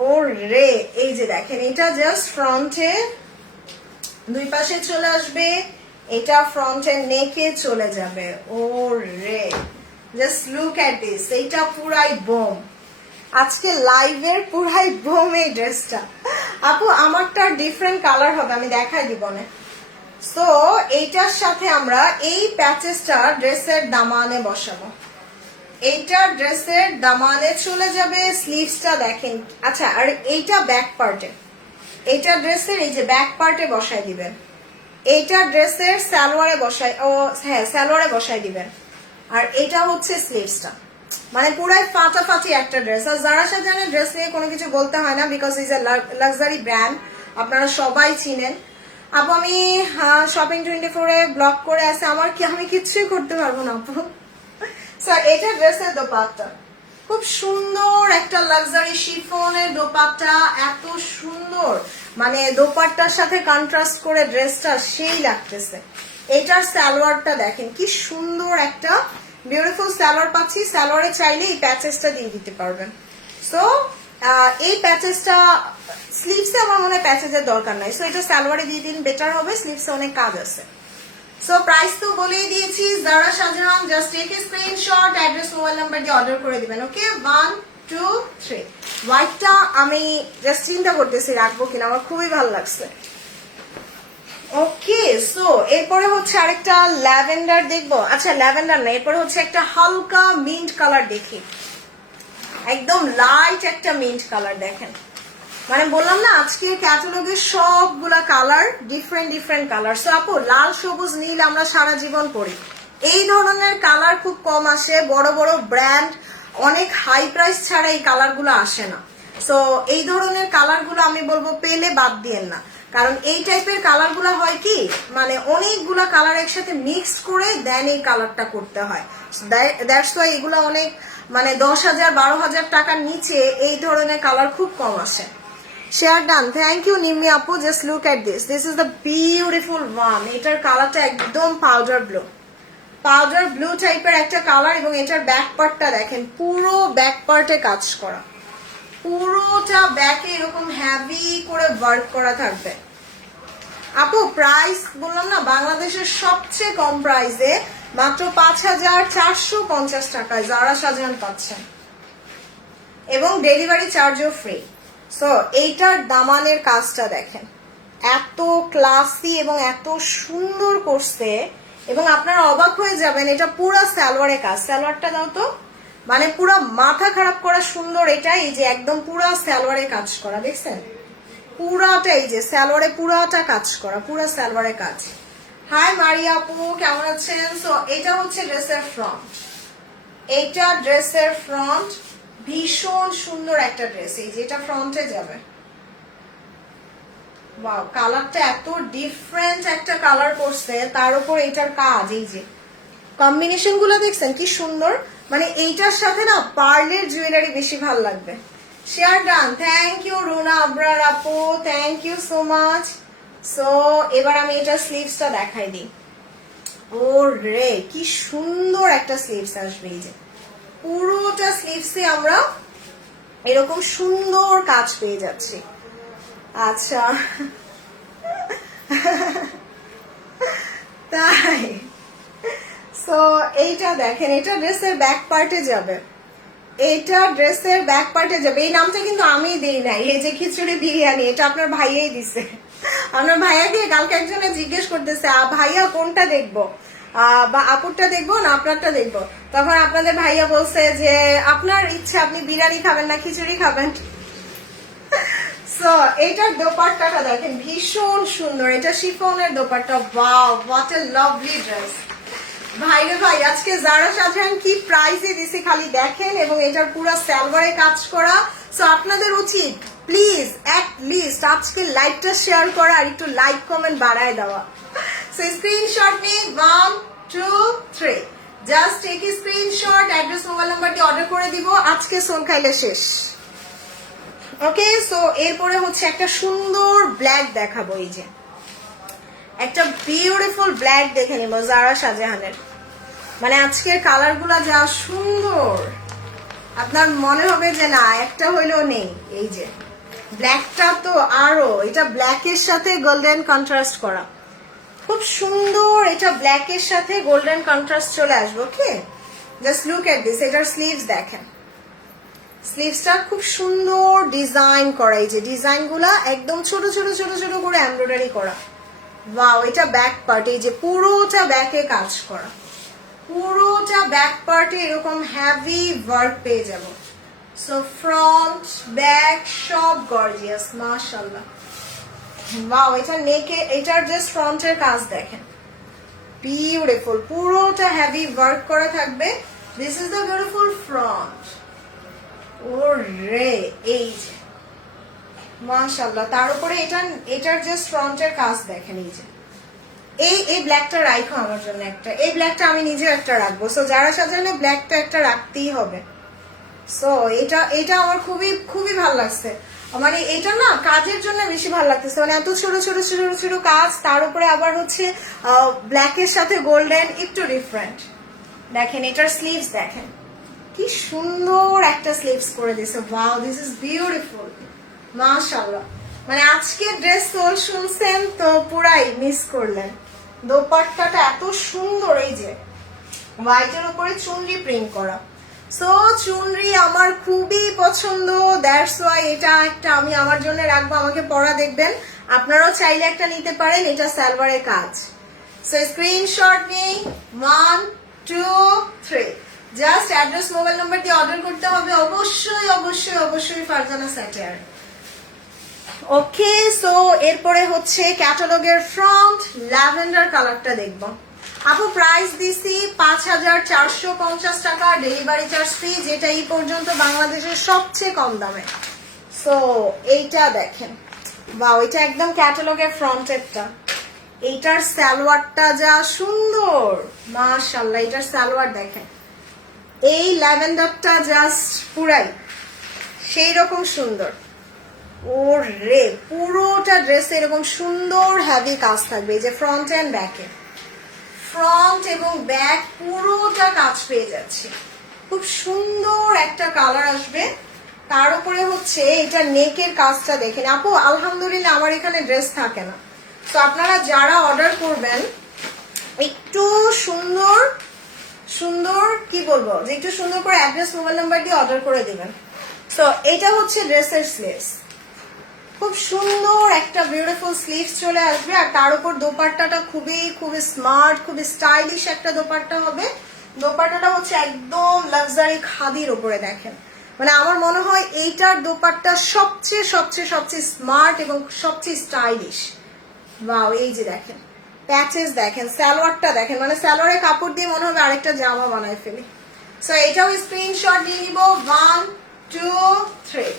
ও রে, এই যে দেখেন এটা জাস্ট ফ্রন্টে দুই পাশে চলে আসবে, এটা ফ্রন্টের নেকে চলে যাবে। ও রে, জাস্ট লুক এট দিস, এইটা পুরাই বোম, আজকে লাইভের পুরাই বোম এই ড্রেসটা। আপু আমারটা ডিফারেন্ট কালার হবে, আমি দেখাই দিব না। সো এইটার সাথে আমরা এই প্যাচেসটা ড্রেসের দামানে বসাবো, এইটা ড্রেসের দামানে চলে যাবে। স্লিভসটা দেখেন, আচ্ছা আর এইটা ব্যাক পার্টে, এইটা ড্রেসের এই যে ব্যাক পার্টে বসাই দিবেন। এইটা ড্রেসের সালোয়ারে বসাই, ও হ্যাঁ সালোয়ারে বসাই দিবেন। আর এটা হচ্ছে স্লিভসটা, মানে পুরাই ফাটাফাটি একটা ড্রেস। আর যারা সাজানের ড্রেস নিয়ে কোনো কিছু বলতে হয় না, because is a luxury brand, আপনারা সবাই চিনেন। আপু আমি শপিং 24-এ ব্লগ করে আছে, আমি কিচ্ছুই করতে পারবো না আপু। স্যার এটা ড্রেসের দোপাট্টা, খুব সুন্দর একটা লাক্সারি শিফনের দোপাট্টা, এত সুন্দর, মানে দোপাট্টার সাথে কন্ট্রাস্ট করে ড্রেসটা সেই লাগতেছে। এটার সালোয়ারটা দেখেন কি সুন্দর একটা বিউটিফুল সালোয়ার পাচ্ছি। সালোয়ারে চাইলে এই প্যাচেসটা দিয়ে দিতে পারবেন। সো এই প্যাচেসটা স্লিভসে আমার মনে হয় প্যাচেসের দরকার নাই, সো এটা সালোয়ারে দিয়ে দিন, বেটার হবে, স্লিভসে অনেক কাজ আছে। সো প্রাইস তো বলেই দিয়েছি, যারা সাজান just take a screenshot, address, mobile number দিয়ে অর্ডার করে দিবেন। ওকে 1 2 3। হোয়াইটটা আমি জাস্ট চিন্তা করতেছি রাখবো কিনা, আমার খুবই ভালো লাগছে। ওকে সো এরপরে হচ্ছে আরেকটা ল্যাভেন্ডার দেখবো। আচ্ছা ল্যাভেন্ডার না, এরপরে হচ্ছে একটা হালকা মিন্ট কালার দেখি, একদম লাইট একটা মিন্ট কালার। দেখেন মানে বললাম না আজকে ক্যাটালগের সবগুলা colour different different colour. So আপু লাল সবুজ নীল আমরা সারা জীবন পরি, এই ধরনের কালার খুব কম আসে, বড় বড় ব্র্যান্ড অনেক হাই প্রাইস ছাড়া এই কালারগুলো আসে না। সো এই ধরনের কালারগুলো আমি বলবো পেলে বাদ দিয়েন না, কারণ এই টাইপের কালারগুলো হয় কি মানে অনেকগুলা কালার একসাথে মিক্সড করে দেন এই কালারটা করতে হয়। দ্যাটস ওয়াই এগুলো অনেক মানে 10,000 12,000 টাকার নিচে এই ধরনের কালার খুব কম আসে। Share done, thank you Nimi আপু। Just look at this, this is the beautiful one. এটার কালারটা একদম পাউডার ব্লু টাইপের একটা কালার, এবং এটার ব্যাক পার্টটা দেখেন, পুরো ব্যাক পার্টে কাজ করা, পুরোটা ব্যাকে এরকম হেভি করে ওয়ার্ক করা থাকবে। আপু প্রাইস বললাম না বাংলাদেশের সবচেয়ে কম প্রাইসে মাত্র 5,450 টাকায় যারা সাজান পাচ্ছেন, এবং ডেলিভারি চার্জও ফ্রি। সো এইটার দামানের কাজটা দেখেন, এত ক্লাসি এবং এত সুন্দর করছে, এবং আপনারা অবাক হয়ে যাবেন এটা পুরো সালোয়ারে কাজ। সালোয়ারটা দাও তো, মানে পুরো মাথা খারাপ করা সুন্দর। এটা এই যে একদম পুরো সালোয়ারে কাজ করা, দেখছেন পুরাটা, এই যে সালোয়ারে পুরাটা কাজ করা, পুরো সালোয়ারে কাজ। হাই মারিয়া আপু কেমন আছেন? সো এটা হচ্ছে ড্রেসের ফ্রন্ট, এইটা ড্রেসের ফ্রন্ট, ভীষণ সুন্দর একটা ড্রেস। এই যে এটা ফ্রন্টে যাবে, ওয়াও কালারটা এত ডিফারেন্ট একটা কালার করছে, তার উপর এটার কাজ, এই যে কম্বিনেশন গুলো দেখছেন কি সুন্দর, মানে এইটার সাথে না পার্লের জুয়েলারি বেশি ভালো লাগবে। Share done, thank you Runa Abrar আপু, thank you so much. So এবার আমি এটা স্লিভসটা দেখাই দিই। ও রে কি সুন্দর একটা স্লিভস আসবে, এই যে পুরোটা স্লিভসে আমরা এরকম সুন্দর কাজ পেয়ে যাচ্ছি। আচ্ছা তাই, সো এইটা দেখেন, এটা ড্রেসের ব্যাক পার্টে যাবে, এইটা ড্রেসের ব্যাক পার্টে যাবে। এই নামটা কিন্তু আমি দিই নাই, এই যে খিচুড়ি বিরিয়ানি এটা আপনার ভাইয়াই দিছে। আপনার ভাইয়াকে কালকে একজনে জিজ্ঞেস করতেছে ভাইয়া কোনটা দেখবো, বা আপুরটা দেখবো না আপনারটা দেখবো, তখন আপনাদের ভাইয়া বলছে যে আপনার ইচ্ছা, আপনি বিরিয়ানি খাবেন না খিচুড়ি খাবেন। সো এইটার দোপাট্টাটা দেখেন ভীষণ সুন্দর, এটা শিফনের dupatta, wow what a lovely dress. ভাইরে ভাই আজকে যারা সাজান কি প্রাইসে দিছি খালি দেখেন, এবং এটার পুরো সালোয়ারে কাজ করা। সো আপনাদের উচিত প্লিজ অ্যাট লিস্ট আজকে লাইকটা শেয়ার করা আর একটু লাইক কমেন্ট বাড়ায় দেওয়া। সো স্ক্রিনশট নিয়ে 1 2 3, just take a screenshot, address mobile number দিয়ে অর্ডার করে দিব, আজকে সোন খাইলে শেষ। ওকে সো এরপরে হচ্ছে একটা সুন্দর ব্ল্যাক দেখাবো, এই যে একটা বিউটিফুল ব্ল্যাক দেখে নিব জারা শাহজাহানের। মানে আজকের কালার গুলা যা সুন্দর, আপনার মনে হবে যে না একটা হইলেও নেই। এই যে ব্ল্যাকটা তো আরো, এটা ব্ল্যাকের সাথে গোল্ডেন কন্ট্রাস্ট করা, খুব সুন্দর। এটা ব্ল্যাকের সাথে গোল্ডেন কন্ট্রাস্ট চলে আসবে। ওকে জাস্ট লুক এট দিস, এটার স্লিভস দেখেন, স্লিভসটা খুব সুন্দর ডিজাইন করা, এই যে ডিজাইন গুলা একদম ছোট ছোট ছোট ছোট করে এমব্রয়ডারি করা। ওয়াও এটা ব্যাক পার্ট, এই যে পুরোটা ব্যাকে কাজ করা, পুরোটা ব্যাক পার্টে এরকম হেভি ওয়ার্ক পেয়ে যাব। সো ফ্রন্ট ব্যাক সব গর্জিয়াস মাশাআল্লাহ। ওয়াও, এটা নেকে, এটার জাস্ট ফ্রন্টের কাজ দেখেন, বিউটিফুল, পুরোটা হেভি ওয়ার্ক করা থাকবে। This is the beautiful front. ওরে এই যে মাশাআল্লাহ, তার উপরে এটার জাস্ট ফ্রন্টের কাজ দেখেন। এই যে এই ব্ল্যাকটা রাখো আমার জন্য একটা, এই ব্ল্যাকটা আমি নিজেও একটা রাখবো। সো যারা সাজালে ব্ল্যাকটা একটা রাখতেই হবে। সো এটা আমার খুবই খুবই ভালো লাগছে, মানে এটা না কাজের জন্য বেশি ভালো লাগতেছে, মানে এত ছোট ছোট ছোট ছোট কাজ, তার উপরে আবার হচ্ছে ব্ল্যাকের সাথে গোল্ডেন, একটু ডিফারেন্ট। দেখেন এটার স্লিভস দেখেন কি সুন্দর একটা স্লিভস করে দিয়েছে। ওয়াও, দিস ইজ বিউটিফুল, মাশাআল্লাহ। মানে আজকে ড্রেস সোল শুনছেন তো পুরাই মিস করলেন। দোপাট্টাটা এত সুন্দর, এই যে হোয়াইটের উপরে চুনরি প্রিন্ট করা। সো চুনরি আমার খুবই পছন্দ, দ্যাটস ওয়াই এটা একটা আমি আমার জন্য রাখবো, আমাকে পরা দেখবেন। আপনারাও চাইলে একটা নিতে পারেন, এটা সালোয়ারের কাজ। সো স্ক্রিনশট নেই, 1 2 3, জাস্ট অ্যাড্রেস মোবাইল নাম্বার দিয়ে অর্ডার করতে হবে। অবশ্যই অবশ্যই অবশ্যই ফারজানা স্যাটার। ওকে, সো এরপরে হচ্ছে ক্যাটালগের ফ্রন্ট ল্যাভেন্ডার কালারটা দেখবো। আপু প্রাইস দিছি 5450 টাকা, ডেলিভারি চার্জ ফ্রি, যেটা এই পর্যন্ত বাংলাদেশের সবচেয়ে কম দামে। সো এইটা দেখেন, বাও, এটা একদম ক্যাটালগের ফ্রন্টেরটা। এইটার সালোয়ারটা যা সুন্দর, মাশাআল্লাহ। এটার সালোয়ার দেখেন, এই ল্যাভেন্ডারটা জাস্ট পুরাই সেই রকম সুন্দর। ওরে পুরোটা ড্রেসে এরকম সুন্দর হেভি কাজ থাকবে, এই যে ফ্রন্ট এন্ড ব্যাকে, ফ্রন্ট এবং ব্যাক পুরোটা কাজ পেয়ে যাচ্ছে। খুব সুন্দর একটা কালার আসবে। তার উপরে হচ্ছে এটা নেকের কাজটা দেখেন। আপু আলহামদুলিল্লাহ আমার এখানে ড্রেস থাকে না, তো আপনারা যারা অর্ডার করবেন একটু সুন্দর সুন্দর কি বলবো, যে একটু সুন্দর করে অ্যাড্রেস মোবাইল নাম্বার দিয়ে অর্ডার করে দিবেন। তো এটা হচ্ছে ড্রেসের স্লিভস, খুব সুন্দর একটা বিউটিফুল স্লিভস চলে আসবে। আর তার উপর দোপাট্টাটা খুবই খুবই স্মার্ট, খুবই স্টাইলিশ একটা দোপাট্টা হবে। দোপাট্টাটা হচ্ছে একদম লাক্সারি খাদির উপরে দেখেন, মানে আমার মনে হয় এইটার দোপাট্টা সবচেয়ে সবচেয়ে সবচেয়ে স্মার্ট এবং সবচেয়ে স্টাইলিশ। ওয়াও, এই যে দেখেন প্যাচেস দেখেন, সালোয়ারটা দেখেন, মানে সালোয়ারের কাপড় দিয়ে মনে হবে আরেকটা জামা বানায় ফেলি। সো এটাও স্ক্রিনশট নিয়ে নিব, 1 2 3,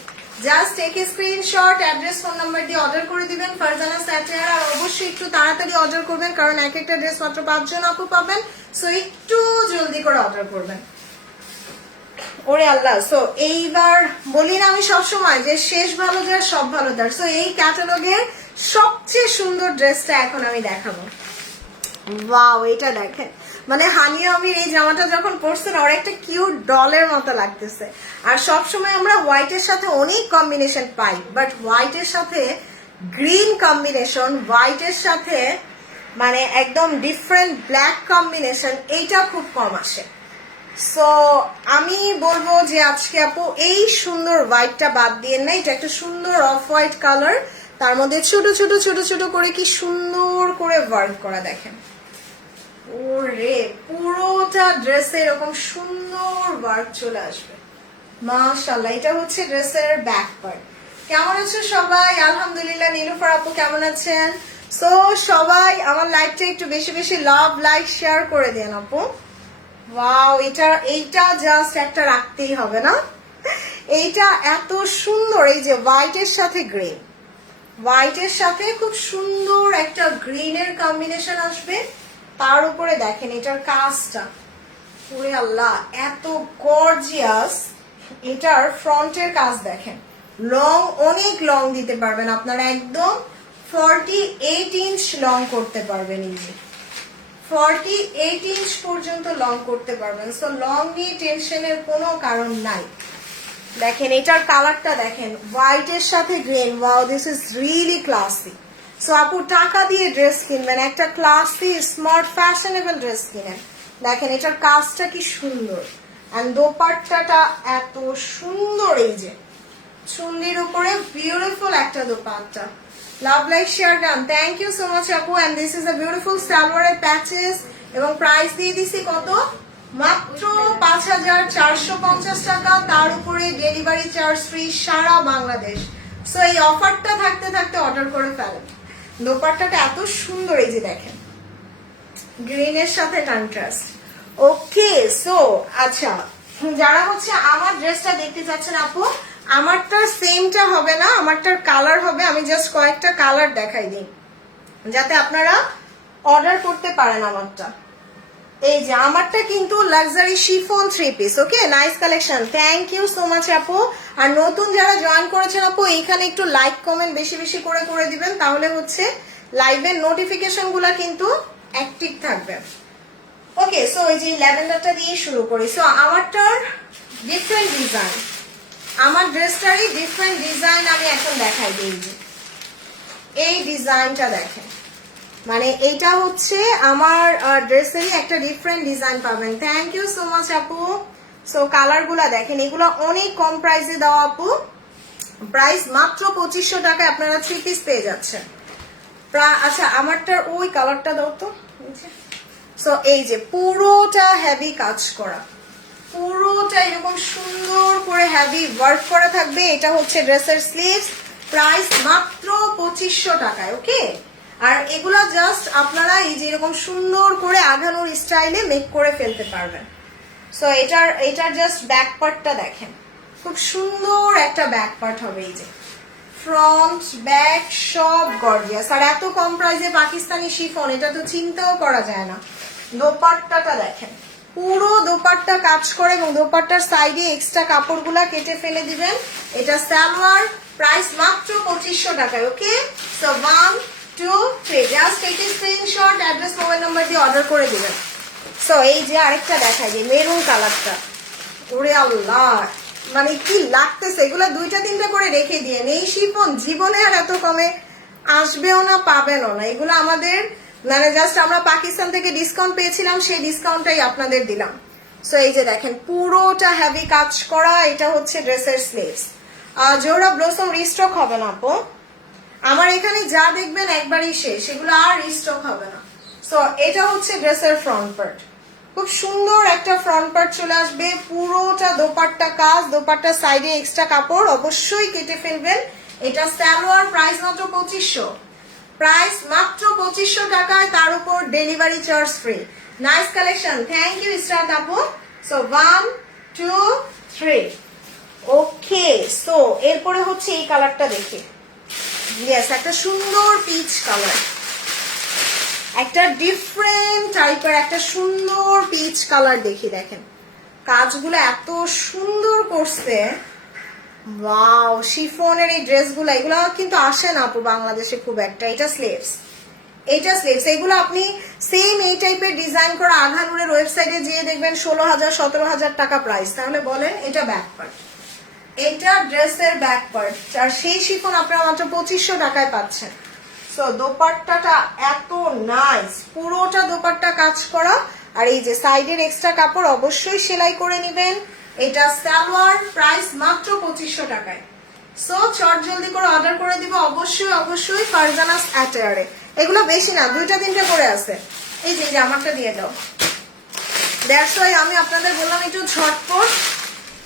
just take a screenshot, address phone number দিয়ে অর্ডার করে দিবেন ফারজানা স্যাটার। আর অবশ্যই একটু তাড়াতাড়ি অর্ডার করবেন, কারণ এক একটা ড্রেস মাত্র 5 জন আপু পাবেন। সো একটু জলদি করে অর্ডার করবেন। ওরে আল্লাহ, সো এইবার বলি না আমি সবসময় যে শেষ ভালো যার সব ভালো তার। সো এই ক্যাটালগের সবচেয়ে সুন্দর ড্রেসটা এখন আমি দেখাবো। ওয়াও, এটা দেখেন, মানে হানিয়া আমির এই জামাটা যখন পরছে না, ওর একটা কিউট ডলের মতো লাগতেছে। আর সবসময় আমরা হোয়াইটের সাথে অনেক কম্বিনেশন পাই, বাট হোয়াইটের সাথে গ্রিন কম্বিনেশন, হোয়াইটের সাথে মানে একদম ডিফারেন্ট ব্ল্যাক কম্বিনেশন, এইটা খুব কম আসে। সো আমি বলবো যে আজকে আপু এই সুন্দর হোয়াইটটা বাদ দিয়ে না, এটা একটা সুন্দর অফ হোয়াইট কালার, তার মধ্যে ছোট ছোট ছোট ছোট করে কি সুন্দর করে ওয়ার্ক করা দেখেন। ওরে পুরোটা ড্রেসে এরকম সুন্দর ওয়ার্ক চলে আসবে, মাশাআল্লাহ। এটা হচ্ছে ড্রেসের ব্যাক পার্ট। কেমন আছো সবাই? আলহামদুলিল্লাহ। নীলুফার আপু কেমন আছেন? সো সবাই আমার লাইভটা একটু বেশি বেশি লাভ লাইক শেয়ার করে দেন আপু। ওয়াও, এইটা জাস্ট একটা রাখতেই হবে না, এইটা এত সুন্দর। এই যে হোয়াইটের সাথে গ্রিন, হোয়াইটের সাথে খুব সুন্দর একটা গ্রিনের কম্বিনেশন আসবে। তার উপরে দেখেন এটার কাজটা, ওরে আল্লাহ এত গর্জিয়াস। এটার ফ্রন্টের কাজ দেখেন, লং অনেক লং দিতে পারবেন আপনারা, একদম 48 ইঞ্চ লং করতে পারবেন, এই যে 48 ইঞ্চ পর্যন্ত লং করতে পারবেন। সো লং নিয়ে টেনশনের কোনো কারণ নাই। দেখেন এটার কালারটা দেখেন, হোয়াইটের সাথে green. Wow, this is really classy. So আপু টাকা দিয়ে ড্রেস কিনবেন, একটা ক্লাসি স্মার্ট ফ্যাশনেবল ড্রেস কিনেন। দেখেন এটার কাজটা কি সুন্দর, এন্ড দোপাট্টাটা এত সুন্দর। এই যে চুন্নির উপরে বিউটিফুল একটা dupatta. Love like share done, thank you so much আপু। And this is a beautiful সালোয়ারের প্যাচেস, এবং প্রাইস দিয়ে দিছি কত, মাত্র 5450 টাকা। তার উপরে ডেলিভারি চার্জ ফ্রি সারা বাংলাদেশ। সো এই অফারটা থাকতে থাকতে অর্ডার করে ফেলেন। দোপাট্টাটা এত সুন্দর, এই যে দেখেন গ্রিনের সাথে কন্ট্রাস্ট। ওকে, সো আচ্ছা যারা হচ্ছে আমার ড্রেসটা দেখতে চাচ্ছেন আপু, আমারটার সেমটা হবে না, আমারটার কালার হবে, আমি জাস্ট কয়েকটা কালার দেখাই দিই যাতে আপনারা অর্ডার করতে পারেন আমারটা। এই যে আমারটা কিন্তু luxury chiffon 3 piece. Okay, nice collection, thank you so much আপু। আর নতুন যারা জয়েন করেছেন আপু, এইখানে একটু লাইক কমেন্ট বেশি বেশি করে দিবেন, তাহলে হচ্ছে লাইভের নোটিফিকেশন গুলা কিন্তু অ্যাক্টিভ থাকবে। ওকে, সো এই যে ল্যাভেন্ডারটা দিয়ে শুরু করি। সো আমারটার ডিফারেন্ট ডিজাইন, আমার ড্রেসটারই ডিফারেন্ট ডিজাইন আমি এখন দেখাই দিই। এই ডিজাইনটা দেখেন, মানে এইটা হচ্ছে আমার ড্রেসেরই একটা ডিফারেন্ট ডিজাইন পাবেন। থ্যাংক ইউ সো মাচ আপু। সো কালার গুলা দেখেন, এগুলো অনেক কম প্রাইসে দেওয়া আপু, প্রাইস মাত্র 2500 টাকায় আপনারা 3 পিস পেয়ে যাচ্ছেন। আচ্ছা আমারটার ওই কালারটা দাও তো। সো এই যে পুরোটা হেভি কাজ করা, পুরোটা এরকম সুন্দর করে হেভি ওয়ার্ক করা থাকবে। এটা হচ্ছে ড্রেসের স্লিভস, প্রাইস মাত্র 2500 টাকায়। ওকে, আর এগুলা জাস্ট আপনারা এই যে এরকম সুন্দর করে আঘানোর স্টাইলে মেক করে ফেলতে পারবেন। সো এটার জাস্ট ব্যাক পার্টটা দেখেন, খুব সুন্দর একটা ব্যাক পার্ট হবে। এই যে ফ্রন্ট ব্যাক সব গর্জিয়াস, আর এত কম প্রাইসে পাকিস্তানি শিফন, এটা তো চিন্তাও করা যায় না। দোপাট্টাটা দেখেন, পুরো দোপাট্টা কাজ করে এবং দোপাট্টার সাইডে এক্সট্রা কাপড়গুলা কেটে ফেলে দিবেন। এটা সালোয়ার, প্রাইস মাত্র 2500 টাকায়। Okay, so 1 2 3 just take a screenshot, address mobile number দিয়ে অর্ডার করে দিবেন। সো এই যে আরেকটা দেখাই যে মেরুন কালারটা, ওরে আল্লাহ মানে কি লাগতেছে, এগুলো 2টা 3টা করে রেখে দিয়ে এই শিফন জীবনে আর এত কমে আসবেও না, পাবেনও না। এগুলো আমাদের মানে জাস্ট আমরা পাকিস্তান থেকে ডিসকাউন্ট পেয়েছিলাম, সেই ডিসকাউন্টটাই আপনাদের দিলাম। সো এই যে দেখেন পুরোটা হেভি কাজ করা, এটা হচ্ছে ড্রেসের স্লিভস। জোড়া ব্লসম রিস্টক হবে না আপু, আমার এখানে যা দেখবেন একবারই শেষ, এগুলো আর রিস্টক হবে না। সো এটা হচ্ছে ড্রেসের ফ্রন্ট পার্ট, খুব সুন্দর একটা ফ্রন্ট পার্ট চলে আসবে, পুরোটা দোপাট্টা কাজ, দোপাট্টার সাইডে এক্সট্রা কাপড় অবশ্যই কেটে ফেলবেন। এটা সালোয়ার, প্রাইস মাত্র 2500, প্রাইস মাত্র 2500 টাকায়, তার উপর delivery charge free. Nice collection, thank you স্টার্ট আপু। সো 1 2 3। ওকে, সো এরপরে হচ্ছে এই কালারটা দেখি। ইয়েস, একটা সুন্দর পিচ কালার, একটা ডিফারেন্ট টাইপের একটা সুন্দর পিচ কালার দেখি। দেখেন কাজগুলো এত সুন্দর করছে, ওয়াও। শিফনের এই ড্রেসগুলো, এগুলো কিন্তু আসে না আপু বাংলাদেশে খুব একটা। এটা স্লিভস, এটা স্লিভস, এগুলো আপনি সেম এই টাইপের ডিজাইন করা আঘানুরের ওয়েবসাইটে যেয়ে দেখবেন 16,000 17,000 টাকা প্রাইস। তাহলে বলেন এটা ব্যাক পার্ট, এটা ড্রেসের ব্যাক পার্ট, আর সেই শিফন আপনারা মাত্র 2500 টাকায় পাচ্ছেন। সো দোপাট্টাটা এত নাইস, পুরোটা দোপাট্টা কাজ করা, আর এই যে সাইডের এক্সট্রা কাপড় অবশ্যই সেলাই করে নেবেন। এটা সালোয়ার, প্রাইস মাত্র 2500 টাকায়। সো চট জলদি করে অর্ডার করে দিব অবশ্যই অবশ্যই ফারজানাস অ্যাটায়ারে। এগুলো বেশি না, 2টা 3টা করে আছে। এই যে আমারটা দিয়ে দাও, দ্যাটস ওয়াই আমি আপনাদের বললাম একটু ঝটপট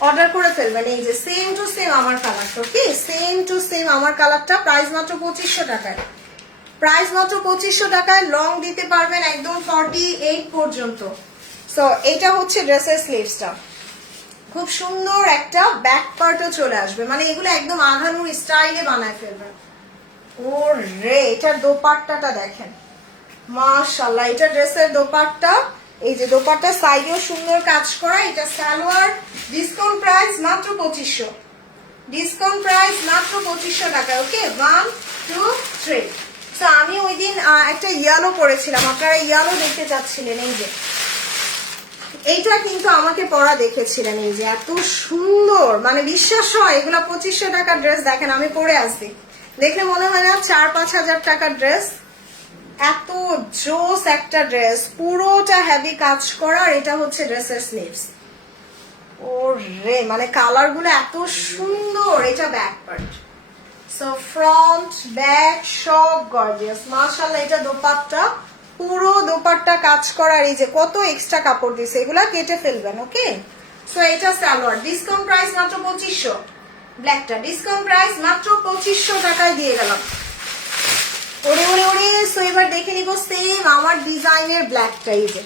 অর্ডার করে ফেলবেন। এই যে সেম টু সেম আমার কালারটা, ওকে সেম টু সেম আমার কালারটা, প্রাইস মাত্র 2500 টাকায়, প্রাইস মাত্র 2500 টাকায়। লং দিতে পারবেন একদম 48 পর্যন্ত। সো এটা হচ্ছে ড্রেসের স্লিভসটা, খুব সুন্দর একটা ব্যাক পার্টও চলে আসবে, মানে এগুলো একদম আঘানুর স্টাইলে বানায় ফেলবেন। ও রে, এটার দোপাট্টাটা দেখেন, মাশাআল্লাহ। এটা ড্রেসের দোপাট্টা, এই যে দোপাট্টা সাইডেও সুন্দর কাজ করা। এটা সালোয়ার, ডিসকাউন্ট প্রাইস মাত্র 2500, ডিসকাউন্ট প্রাইস মাত্র 2500 টাকা। ওকে 1 2 3। তো আমি ওই দিন একটা ইয়েলো পরেছিলাম, আপনারা ইয়েলো দেখতে চাচ্ছিলেন, এই যে এইটা কিন্তু আমাকে পরা দেখেছিলেন। এই যে এত সুন্দর, মানে বিশ্বাস হয় এগুলা 2500 টাকার ড্রেস। দেখেন আমি পরে আসছি, দেখলে মনে হয় না 4-5 হাজার টাকার ড্রেস। এত জোস একটা ড্রেস, পুরোটা হেভি কাজ করা, আর এটা হচ্ছে ড্রেসের স্লিভস। ও রে, মানে কালার গুলো এত সুন্দর। এটা back part, so front back সব গর্জিয়াস, মাশাআল্লাহ। এটা দোপাট্টা, পুরো দোপাট্টা কাজ করার, এই যে কত এক্সট্রা কাপড় দিছে, এগুলা কেটে ফেলবেন। ওকে, সো এটা সালোয়ার, ডিসকাউন্ট প্রাইস মাত্র 2500, ব্ল্যাকটা ডিসকাউন্ট প্রাইস মাত্র 2500 টাকায় দিয়ে গেলাম। ওরে ওরে ওরে, সো এবার দেখে নিব সেম আমার ডিজাইনের ব্ল্যাকটা। এই যে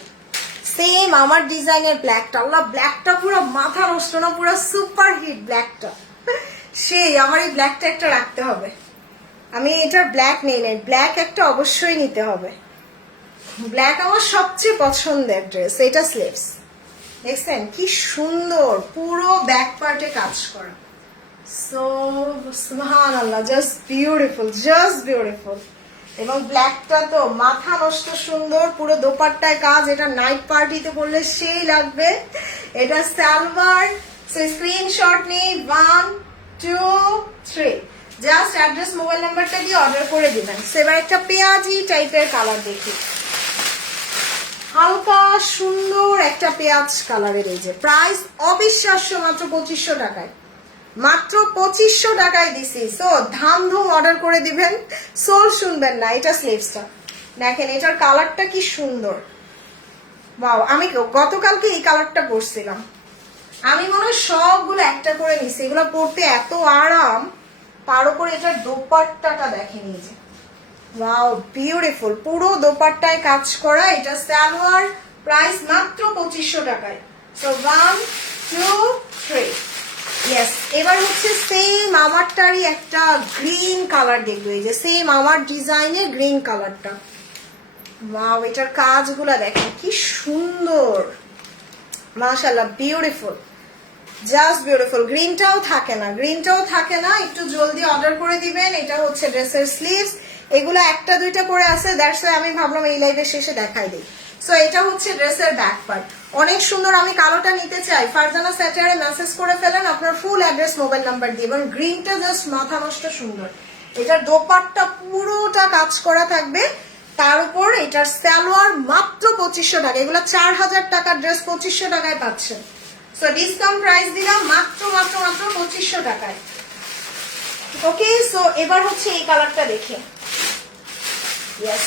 সেম আমার ডিজাইনের ব্ল্যাকটা, আল্লাহ ব্ল্যাকটা পুরো মাথা নষ্ট না, পুরো সুপার হিট ব্ল্যাকটা। সেই আমার এই ব্ল্যাকটা একটা রাখতে হবে, আমি এটার ব্ল্যাক নেই নাই, ব্ল্যাক একটা অবশ্যই নিতে হবে। ব্ল্যাক আমার সবচেয়ে পছন্দের ড্রেস। এটা স্লিভস দেখছেন কি সুন্দর, পুরো ব্যাক পার্টে কাজ করা। সো সুবহানাল্লাহ, জাস্ট বিউটিফুল, জাস্ট বিউটিফুল। এবং ব্ল্যাকটা তো মাথা নষ্ট সুন্দর, পুরো দোপাট্টায় কাজ। এটা নাইট পার্টিতে পরলে সেই লাগবে। এটা সালোয়ার। সো স্ক্রিনশট নিই, 1 2 3, জাস্ট অ্যাড্রেস মোবাইল নাম্বারটা দিয়ে অর্ডার করে দিবেন। সো এবার একটা পেঁয়াজি টাইপের কালার দেখি, হালকা সুন্দর একটা পেঁয়াজ কালারের। এই যে প্রাইস অবিশ্বাস্য, মাত্র 2500 টাকায়, মাত্র 2500 টাকায় দিছি। সো ধাম ধুম অর্ডার করে দিবেন, সোল শুনবেন না। এটা স্লিভসটা দেখেন, এটার কালারটা কি সুন্দর। বাও, আমি গতকালকে এই কালারটা পরছিলাম, আমি মনে হয় সবগুলো একটা করে নিছি, এগুলো পরতে এত আরাম। তার উপর এটার দোপাট্টাটা দেখেন, এই যে ওয়াও বিউটিফুল, পুরো দোপাট্টায় কাজ করা। এটা সালোয়ার, প্রাইস মাত্র 2500 টাকায়। So 1 2 3, yes. এবার হচ্ছে সেম আমারটারই একটা গ্রিন কালার দেখবো, এই যে সেম আমার ডিজাইনের গ্রিন কালারটা। ওয়াও, এটার কাজগুলো দেখেন কি সুন্দর, মাশাআল্লাহ বিউটিফুল, জাস্ট বিউটিফুল। গ্রিনটাও থাকে না, গ্রিনটাও থাকে না, একটু জলদি অর্ডার করে দিবেন। এটা হচ্ছে ড্রেসের স্লিভস, এগুলো একটা দুইটা করে আছে, দ্যাটস ওয়াই আমি ভাবলাম এই লাইভের শেষে দেখাই দিই। সো এটা হচ্ছে ড্রেসের ব্যাক পার্ট, অনেক সুন্দর। আমি কালোটা নিতে চাই, ফারজানা স্যাটারে মেসেজ করে ফেলেন আপনার ফুল অ্যাড্রেস মোবাইল নাম্বার দিয়ে। এবং গ্রিনটা জাস্ট মাথা নষ্ট সুন্দর। এটার দোপাট্টা পুরোটা কাজ করা থাকবে, তার উপর এটার সালোয়ার মাত্র 2500 টাকা। এগুলো 4000 টাকার ড্রেস 2500 টাকায় পাচ্ছেন। সো ডিসকাউন্ট প্রাইস দিলাম মাত্র মাত্র মাত্র 2500 টাকায়। ওকে, সো এবার হচ্ছে এই কালারটা দেখে, ইয়েস।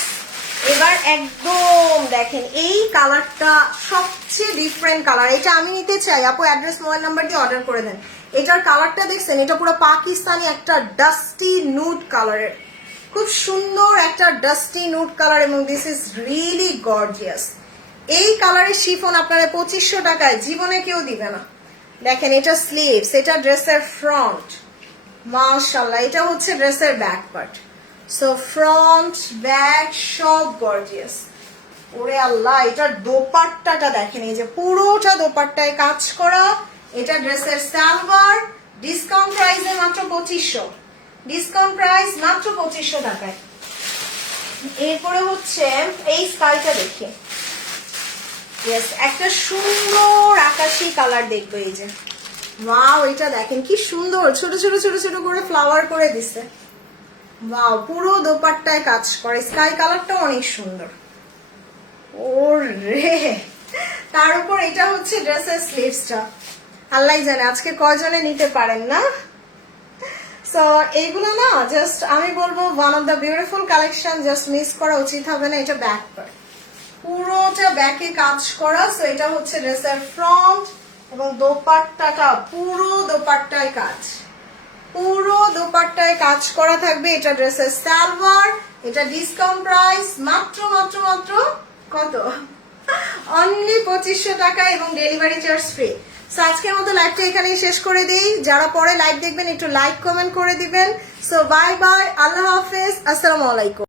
এবার একদম দেখেন এই কালারটা সবচেয়ে ডিফারেন্ট কালার, এটা আমি নিতে চাই। আপু অ্যাড্রেস মোবাইল নাম্বার দিয়ে অর্ডার করে দেন। এটার কালারটা দেখছেন, এটা পুরো পাকিস্তানি একটা ডাস্টি নুড কালারের, খুব সুন্দর একটা ডাস্টি নুড কালার। এবং দিস ইজ রিয়েলি গর্জিয়াস। এই কালারের শিফন আপনারা 2500 টাকায় জীবনে কেউ দিবে না। দেখেন এটা স্লিভস, এটা ড্রেসের ফ্রন্ট, মাশাআল্লাহ। এটা হচ্ছে ড্রেসের back part. So front back সব গর্জিয়াস। ওরে আল্লাহ, এটার দোপাট্টাটা দেখেন, এই যে পুরোটা দোপাট্টায় কাজ করা। এটা ড্রেসের সালোয়ার, ডিসকাউন্ট প্রাইসে মাত্র 2500, ডিসকাউন্ট প্রাইস মাত্র 2500 টাকায়। এরপরে হচ্ছে এই স্কাইটা দেখি, ইয়েস, একটা সুন্দর আকাশি কালার দেখবো। এই যে ওয়াও, এটা দেখেন কি সুন্দর, ছোট ছোট ছোট ছোট করে ফ্লাওয়ার করে দিছে। ওয়াও, পুরো দোপাট্টায় কাজ করে। স্কাই কালারটা অনেক সুন্দর। ওরে, তার উপর এটা হচ্ছে ড্রেসের স্লিভসটা। আল্লাহ জানে আজকে কয়জনে নিতে পারেন না। সো এইগুলো না জাস্ট আমি বলবো one of the beautiful collection, just miss করা উচিত হবে না। এটা ব্যাক পার্ট, পুরোটা ব্যাকে কাজ করা। সো এটা হচ্ছে ড্রেসের ফ্রন্ট, এবং দোপাট্টাটা পুরো দোপাট্টায় কাজ, পুরো দোপাট্টায় কাজ করা থাকবে। এটা ড্রেসের সালোয়ার, এটা ডিসকাউন্ট প্রাইস মাত্র মাত্র মাত্র কত, অনলি 2500 টাকা, এবং ডেলিভারি চার্জ ফ্রি। সো আজকের মতো লাইভটা এখানেই শেষ করে দিই। যারা পরে লাইভ দেখবেন একটু লাইক কমেন্ট করে দিবেন। সো বাই বাই, আল্লাহ হাফেজ, আসসালামু আলাইকুম।